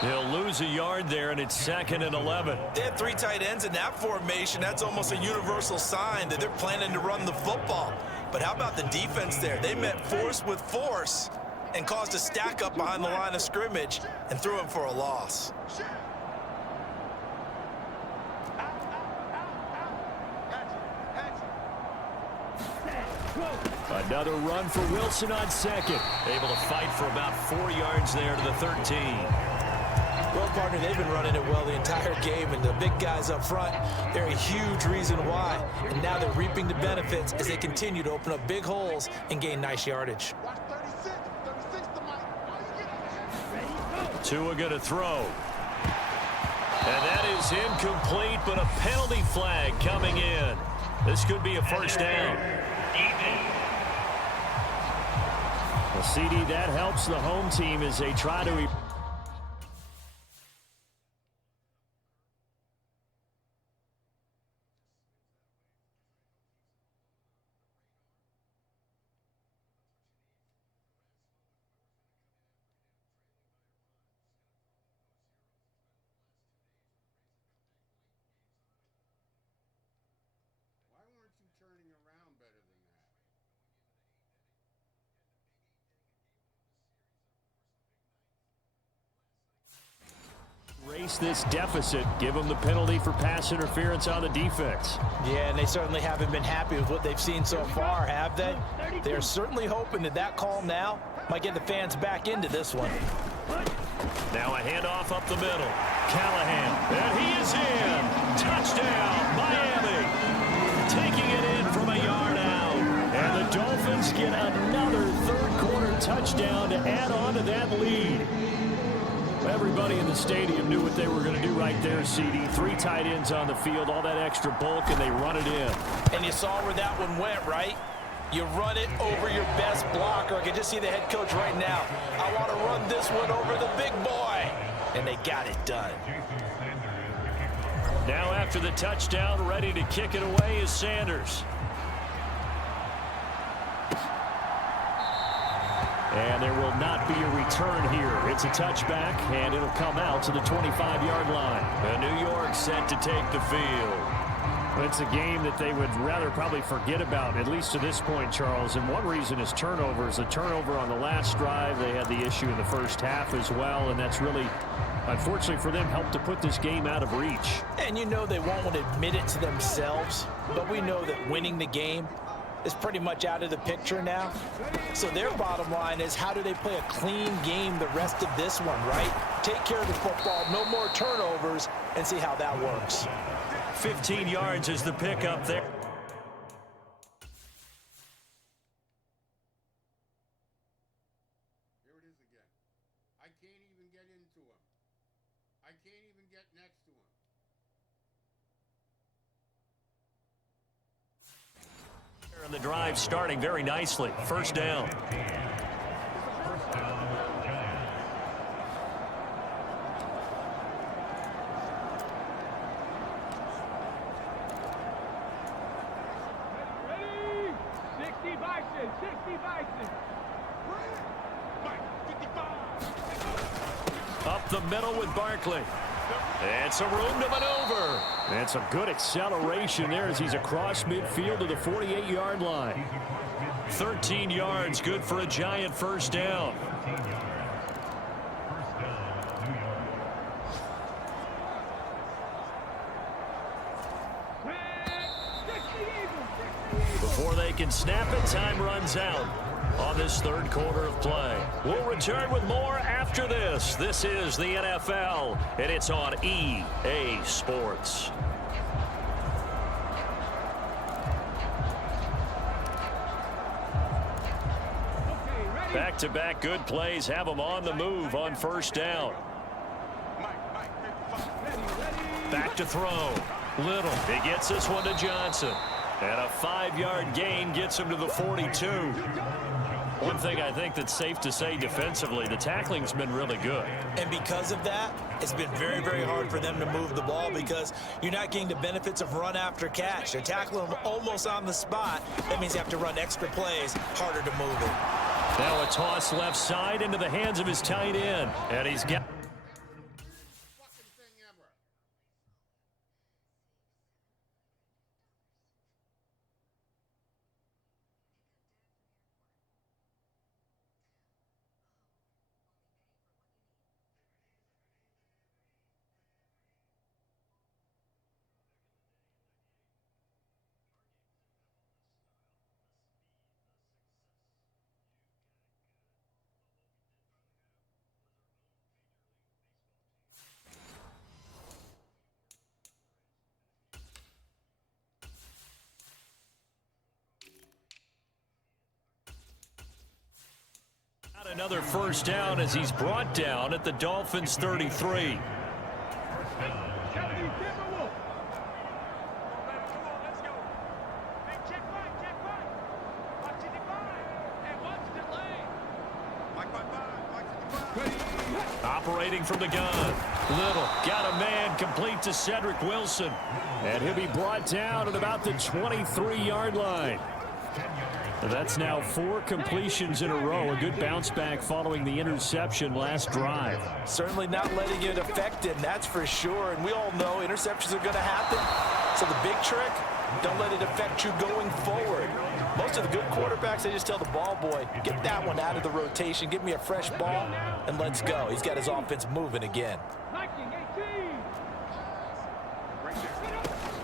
He'll lose a yard there, and it's 2nd and 11. They had 3 tight ends in that formation. That's almost a universal sign that they're planning to run the football. But how about the defense there? They met force with force and caused a stack up behind the line of scrimmage and threw him for a loss. Another run for Wilson on second. Able to fight for about 4 yards there to the 13. Well, partner, they've been running it well the entire game, and the big guys up front, they're a huge reason why. And now they're reaping the benefits as they continue to open up big holes and gain nice yardage. Watch 36. 36 to Mike. Tua going to throw. And that is incomplete, but a penalty flag coming in. This could be a first down. Well, CD, that helps the home team as they try to... Why weren't you turning around better than that? Race this deficit, give them the penalty for pass interference on the defense. Yeah, and they certainly haven't been happy with what they've seen so far, have they? They're certainly hoping that that call now might get the fans back into this one. Now a handoff up the middle. Callahan, and he is in. Touchdown, Miami. Taking it in from a yard out. And the Dolphins get another third-quarter touchdown to add on to that lead. Everybody in the stadium knew what they were going to do right there, CD. 3 tight ends on the field, all that extra bulk, and they run it in. And you saw where that one went, right? You run it over your best blocker. I can just see the head coach right now. I want to run this one over the big boy. And they got it done. Now after the touchdown, ready to kick it away is Sanders. And there will not be a return here. It's a touchback, and it'll come out to the 25-yard line. And New York set to take the field. It's a game that they would rather probably forget about, at least to this point, Charles. And one reason is turnovers. A turnover on the last drive. They had the issue in the first half as well, and that's really, unfortunately for them, helped to put this game out of reach. And you know they won't admit it to themselves, but we know that winning the game is pretty much out of the picture now. So their bottom line is, how do they play a clean game the rest of this one, right? Take care of the football, no more turnovers, and see how that works. 15 yards is the pickup there. Here it is again. I can't even get into him. I can't even get next to him. And the drive starting very nicely. First down. Ready? 60 Bison, 60 Bison. Up the middle with Barkley. It's a room to maneuver. And some good acceleration there as he's across midfield to the 48-yard line. 13 yards, good for a Giant first down. Before they can snap it, time runs out on this third quarter of play. We'll return with more after this. This is the NFL, and it's on EA Sports. Back-to-back good plays have them on the move on first down. Back to throw. Little. He gets this one to Johnson. And a 5-yard gain gets him to the 42. One thing I think that's safe to say defensively, the tackling's been really good. And because of that, it's been very, very hard for them to move the ball because you're not getting the benefits of run after catch. They're tackling them almost on the spot. That means you have to run extra plays, harder to move it. Now a toss left side into the hands of his tight end. And he's got... Another first down as he's brought down at the Dolphins 33. Operating from the gun. Little got a man complete to Cedric Wilson. And he'll be brought down at about the 23-yard line. That's now 4 completions in a row. A good bounce back following the interception last drive. Certainly not letting it affect him, that's for sure. And we all know interceptions are going to happen. So the big trick, don't let it affect you going forward. Most of the good quarterbacks, they just tell the ball boy, get that one out of the rotation, give me a fresh ball, and let's go. He's got his offense moving again.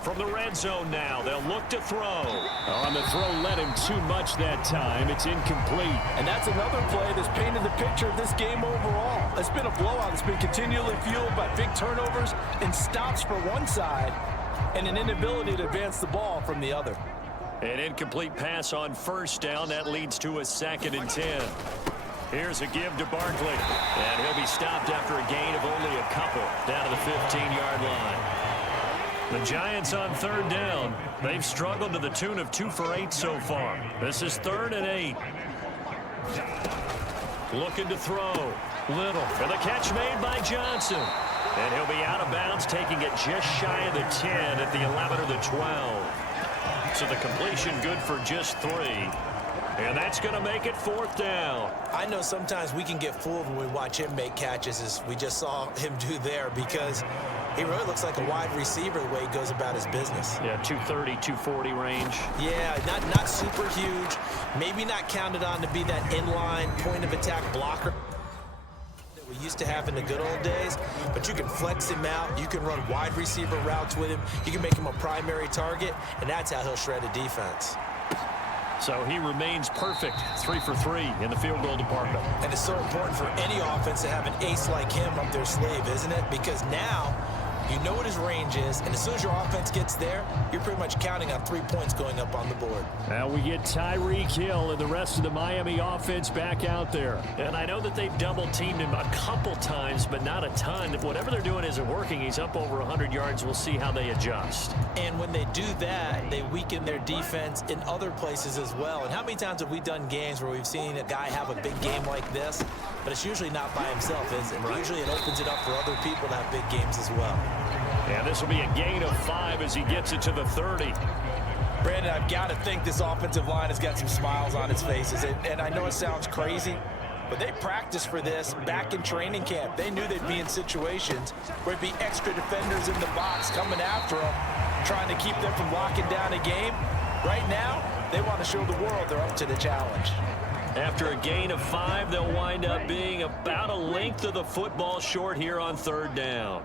From the red zone now, they'll look to throw. On the throw, led him too much that time. It's incomplete. And that's another play that's painted the picture of this game overall. It's been a blowout. It's been continually fueled by big turnovers and stops for one side and an inability to advance the ball from the other. An incomplete pass on first down. That leads to a 2nd and 10. Here's a give to Barkley. And he'll be stopped after a gain of only a couple down to the 15-yard line. The Giants on 3rd down. They've struggled to the tune of 2 for 8 so far. This is 3rd and 8. Looking to throw. Little for the catch made by Johnson. And he'll be out of bounds, taking it just shy of the 10 at the 11 or the 12. So the completion good for just 3. And that's going to make it 4th down. I know sometimes we can get fooled when we watch him make catches, as we just saw him do there, because he really looks like a wide receiver the way he goes about his business. Yeah, 230, 240 range. Yeah, not super huge. Maybe not counted on to be that inline point-of-attack blocker that we used to have in the good old days, but you can flex him out. You can run wide receiver routes with him. You can make him a primary target, and that's how he'll shred a defense. So he remains perfect, 3 for 3 in the field goal department. And it's so important for any offense to have an ace like him up their sleeve, isn't it? Because now you know what his range is, and as soon as your offense gets there, you're pretty much counting on 3 points going up on the board. Now we get Tyreek Hill and the rest of the Miami offense back out there. And I know that they've double-teamed him a couple times, but not a ton. If whatever they're doing isn't working, he's up over 100 yards. We'll see how they adjust. And when they do that, they weaken their defense in other places as well. And how many times have we done games where we've seen a guy have a big game like this, but it's usually not by himself, is it? Right. Usually it opens it up for other people to have big games as well. And this will be a gain of 5 as he gets it to the 30. Brandon, I've got to think this offensive line has got some smiles on its faces. And I know it sounds crazy, but they practiced for this back in training camp. They knew they'd be in situations where it'd be extra defenders in the box coming after them, trying to keep them from locking down a game. Right now, they want to show the world they're up to the challenge. After a gain of 5, they'll wind up being about a length of the football short here on 3rd down.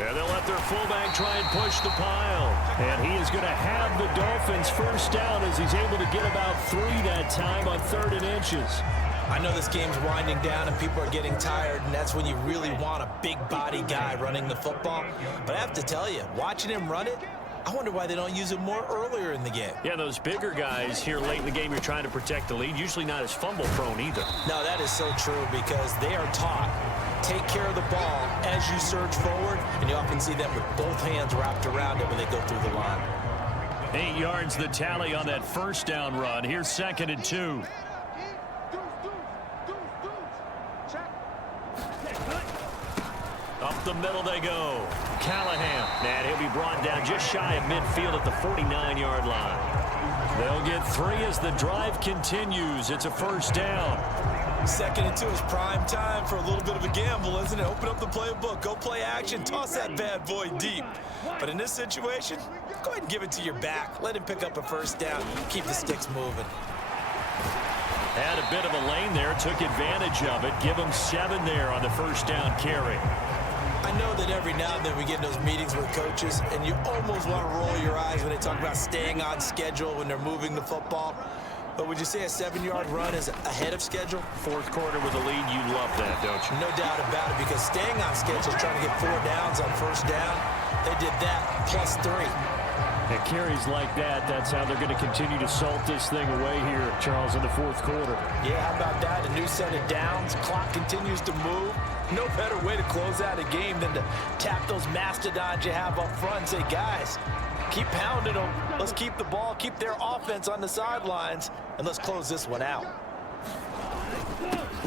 And they'll let their fullback try and push the pile. And he is going to have the Dolphins first down as he's able to get about 3 that time on 3rd and inches. I know this game's winding down and people are getting tired, and that's when you really want a big body guy running the football. But I have to tell you, watching him run it, I wonder why they don't use him more earlier in the game. Yeah, those bigger guys here late in the game, you're trying to protect the lead, usually not as fumble prone either. No, that is so true, because they are taught, take care of the ball as you surge forward, and you often see them with both hands wrapped around it when they go through the line. 8 yards the tally on that first down run. Here's 2nd and 2. Up the middle they go. Callahan. And he'll be brought down just shy of midfield at the 49-yard line. They'll get 3 as the drive continues. It's a first down. 2nd and 2 is prime time for a little bit of a gamble, isn't it? Open up the playbook, go play action, toss that bad boy deep. But in this situation, go ahead and give it to your back. Let him pick up a first down. Keep the sticks moving. Had a bit of a lane there, took advantage of it. Give him 7 there on the first down carry. I know that every now and then we get in those meetings with coaches, and you almost want to roll your eyes when they talk about staying on schedule when they're moving the football. But would you say a 7-yard run is ahead of schedule? 4th quarter with a lead, you love that, don't you? No doubt about it, because staying on schedule is trying to get 4 downs on first down. They did that plus 3. And carries like that, that's how they're going to continue to salt this thing away here, Charles, in the 4th quarter. Yeah, how about that? A new set of downs. Clock continues to move. No better way to close out a game than to tap those mastodons you have up front and say, guys, keep pounding them. Let's keep the ball, keep their offense on the sidelines, and let's close this one out.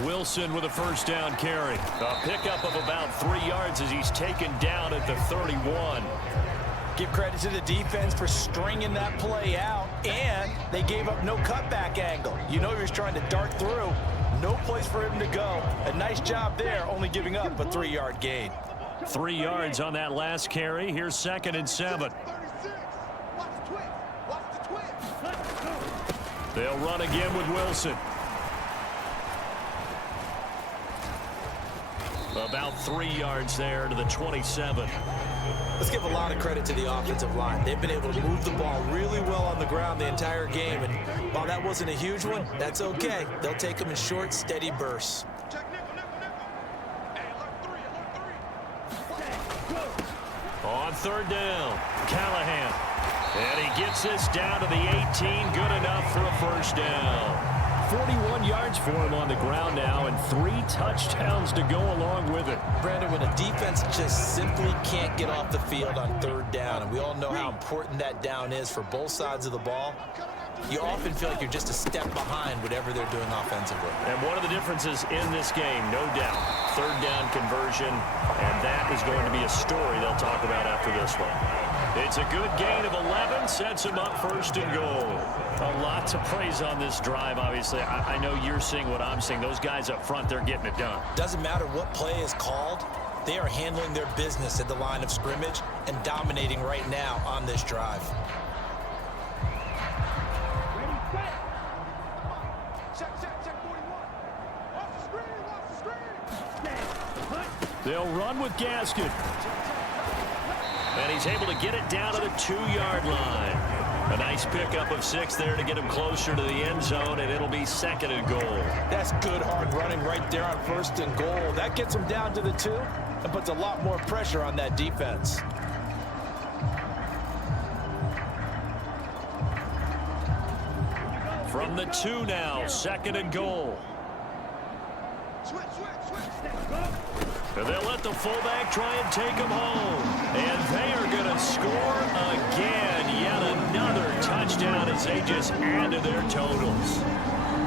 Wilson with a first down carry. A pickup of about 3 yards as he's taken down at the 31. Give credit to the defense for stringing that play out, and they gave up no cutback angle. You know he was trying to dart through. No place for him to go. A nice job there, only giving up a 3-yard gain. 3 yards on that last carry. Here's 2nd and 7. They'll run again with Wilson. About 3 yards there to the 27. Let's give a lot of credit to the offensive line. They've been able to move the ball really well on the ground the entire game, and while that wasn't a huge one, that's okay. They'll take them in short, steady bursts. Check nickel, nickel, nickel. Hey, alert 3. On third down, Callahan. And he gets this down to the 18. Good enough for a first down. 41 yards for him on the ground now, and 3 touchdowns to go along with it. Brandon, when a defense just simply can't get off the field on third down, and we all know how important that down is for both sides of the ball, you often feel like you're just a step behind whatever they're doing offensively. And one of the differences in this game, no doubt, third down conversion, and that is going to be a story they'll talk about after this one. It's a good gain of 11, sets him up first and goal. A lot to praise on this drive, obviously. I know you're seeing what I'm seeing. Those guys up front, they're getting it done. Doesn't matter what play is called, they are handling their business at the line of scrimmage and dominating right now on this drive. Check 41. Watch the screen. They'll run with Gaskin. And he's able to get it down to the 2-yard line. A nice pickup of 6 there to get him closer to the end zone, and it'll be second and goal. That's good hard running right there on first and goal. That gets him down to the 2 and puts a lot more pressure on that defense. From the 2 now, second and goal. Switch. And they'll let the fullback try and take him home. And they are going to score again. Yet another touchdown as they just add to their totals.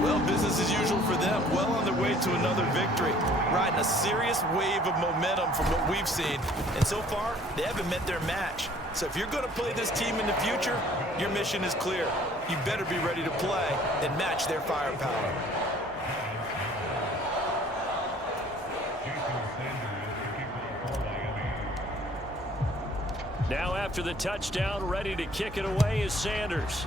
Well, business as usual for them. Well on their way to another victory. Riding a serious wave of momentum from what we've seen. And so far, they haven't met their match. So if you're going to play this team in the future, your mission is clear. You better be ready to play and match their firepower. Now after the touchdown, ready to kick it away is Sanders.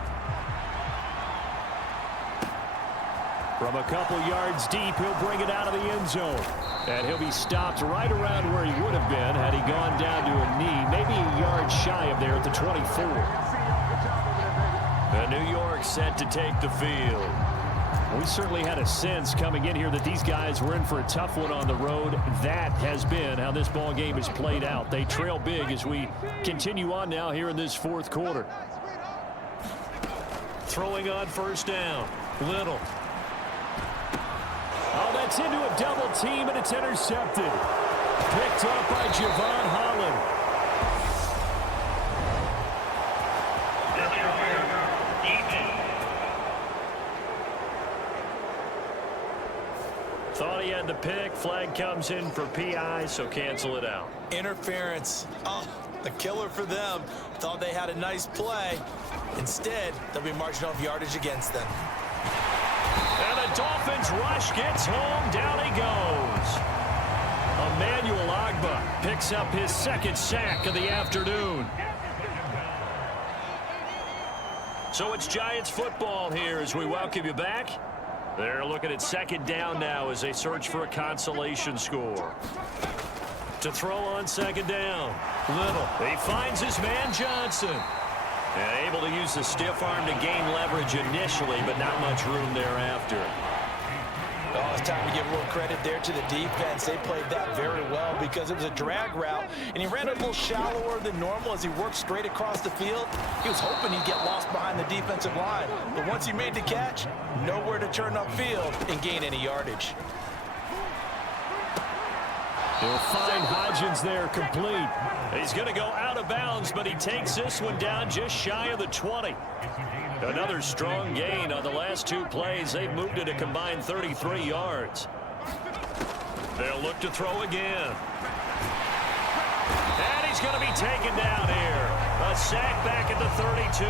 From a couple yards deep, he'll bring it out of the end zone. And he'll be stopped right around where he would have been had he gone down to a knee, maybe a yard shy of there at the 24. And New York set to take the field. We certainly had a sense coming in here that these guys were in for a tough one on the road. That has been how this ball game has played out. They trail big as we continue on now here in this fourth quarter. Throwing on first down. Little. Oh, that's into a double team, and it's intercepted. Picked up by Javon Holland. Thought he had the pick. Flag comes in for PI, so cancel it out. Interference. Oh, a killer for them. Thought they had a nice play. Instead, they'll be marching off yardage against them. And the Dolphins rush gets home. Down he goes. Emmanuel Ogbah picks up his second sack of the afternoon. So it's Giants football here as we welcome you back. They're looking at second down now as they search for a consolation score. To throw on second down. Little. He finds his man Johnson. And able to use the stiff arm to gain leverage initially, but not much room thereafter. Oh, it's time to give a little credit there to the defense. They played that very well because it was a drag route, and he ran a little shallower than normal as he worked straight across the field. He was hoping he'd get lost behind the defensive line, but once he made the catch, nowhere to turn upfield and gain any yardage. He'll find Hodgins there complete. He's going to go out of bounds, but he takes this one down just shy of the 20. Another strong gain on the last 2 plays. They've moved it a combined 33 yards. They'll look to throw again. And he's going to be taken down here. A sack back at the 32.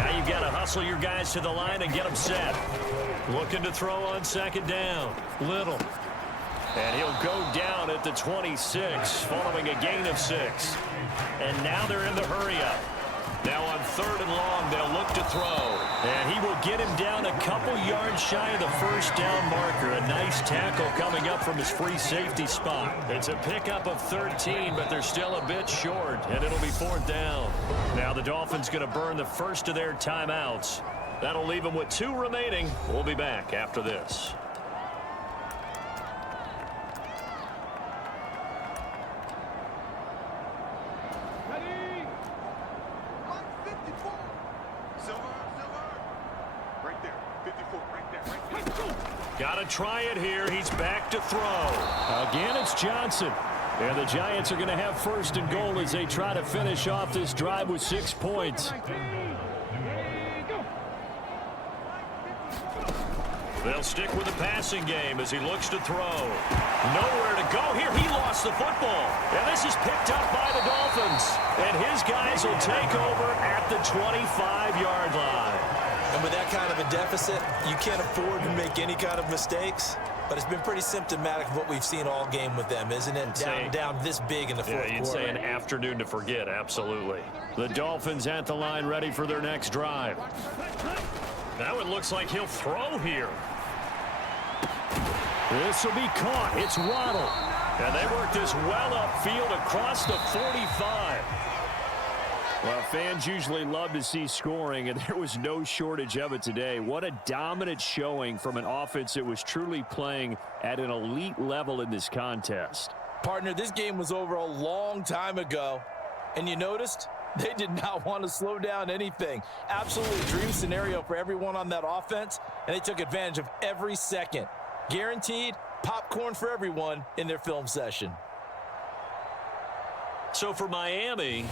Now you've got to hustle your guys to the line and get them set. Looking to throw on second down. Little. And he'll go down at the 26 following a gain of 6. And now they're in the hurry-up. Now on third and long, they'll look to throw. And he will get him down a couple yards shy of the first down marker. A nice tackle coming up from his free safety spot. It's a pickup of 13, but they're still a bit short, and it'll be 4th down. Now the Dolphins going to burn the first of their timeouts. That'll leave them with 2 remaining. We'll be back after this. Ready? Like 54. Silver. Right there. 54. Right there. Got to try it here. He's back to throw. Again, it's Johnson. And the Giants are going to have 1st and goal as they try to finish off this drive with 6 points. They'll stick with the passing game as he looks to throw. Nowhere to go here. He lost the football. And this is picked up by the Dolphins. And his guys will take over at the 25-yard line. And with that kind of a deficit, you can't afford to make any kind of mistakes. But it's been pretty symptomatic of what we've seen all game with them, isn't it? Down this big in the fourth quarter. You'd say an afternoon to forget, absolutely. The Dolphins at the line ready for their next drive. Now it looks like he'll throw here. This will be caught. It's Waddle. And they work this well upfield across the 45. Well, fans usually love to see scoring, and there was no shortage of it today. What a dominant showing from an offense that was truly playing at an elite level in this contest. Partner, this game was over a long time ago, and you noticed they did not want to slow down anything. Absolutely dream scenario for everyone on that offense, and they took advantage of every second. Guaranteed popcorn for everyone in their film session. So for Miami,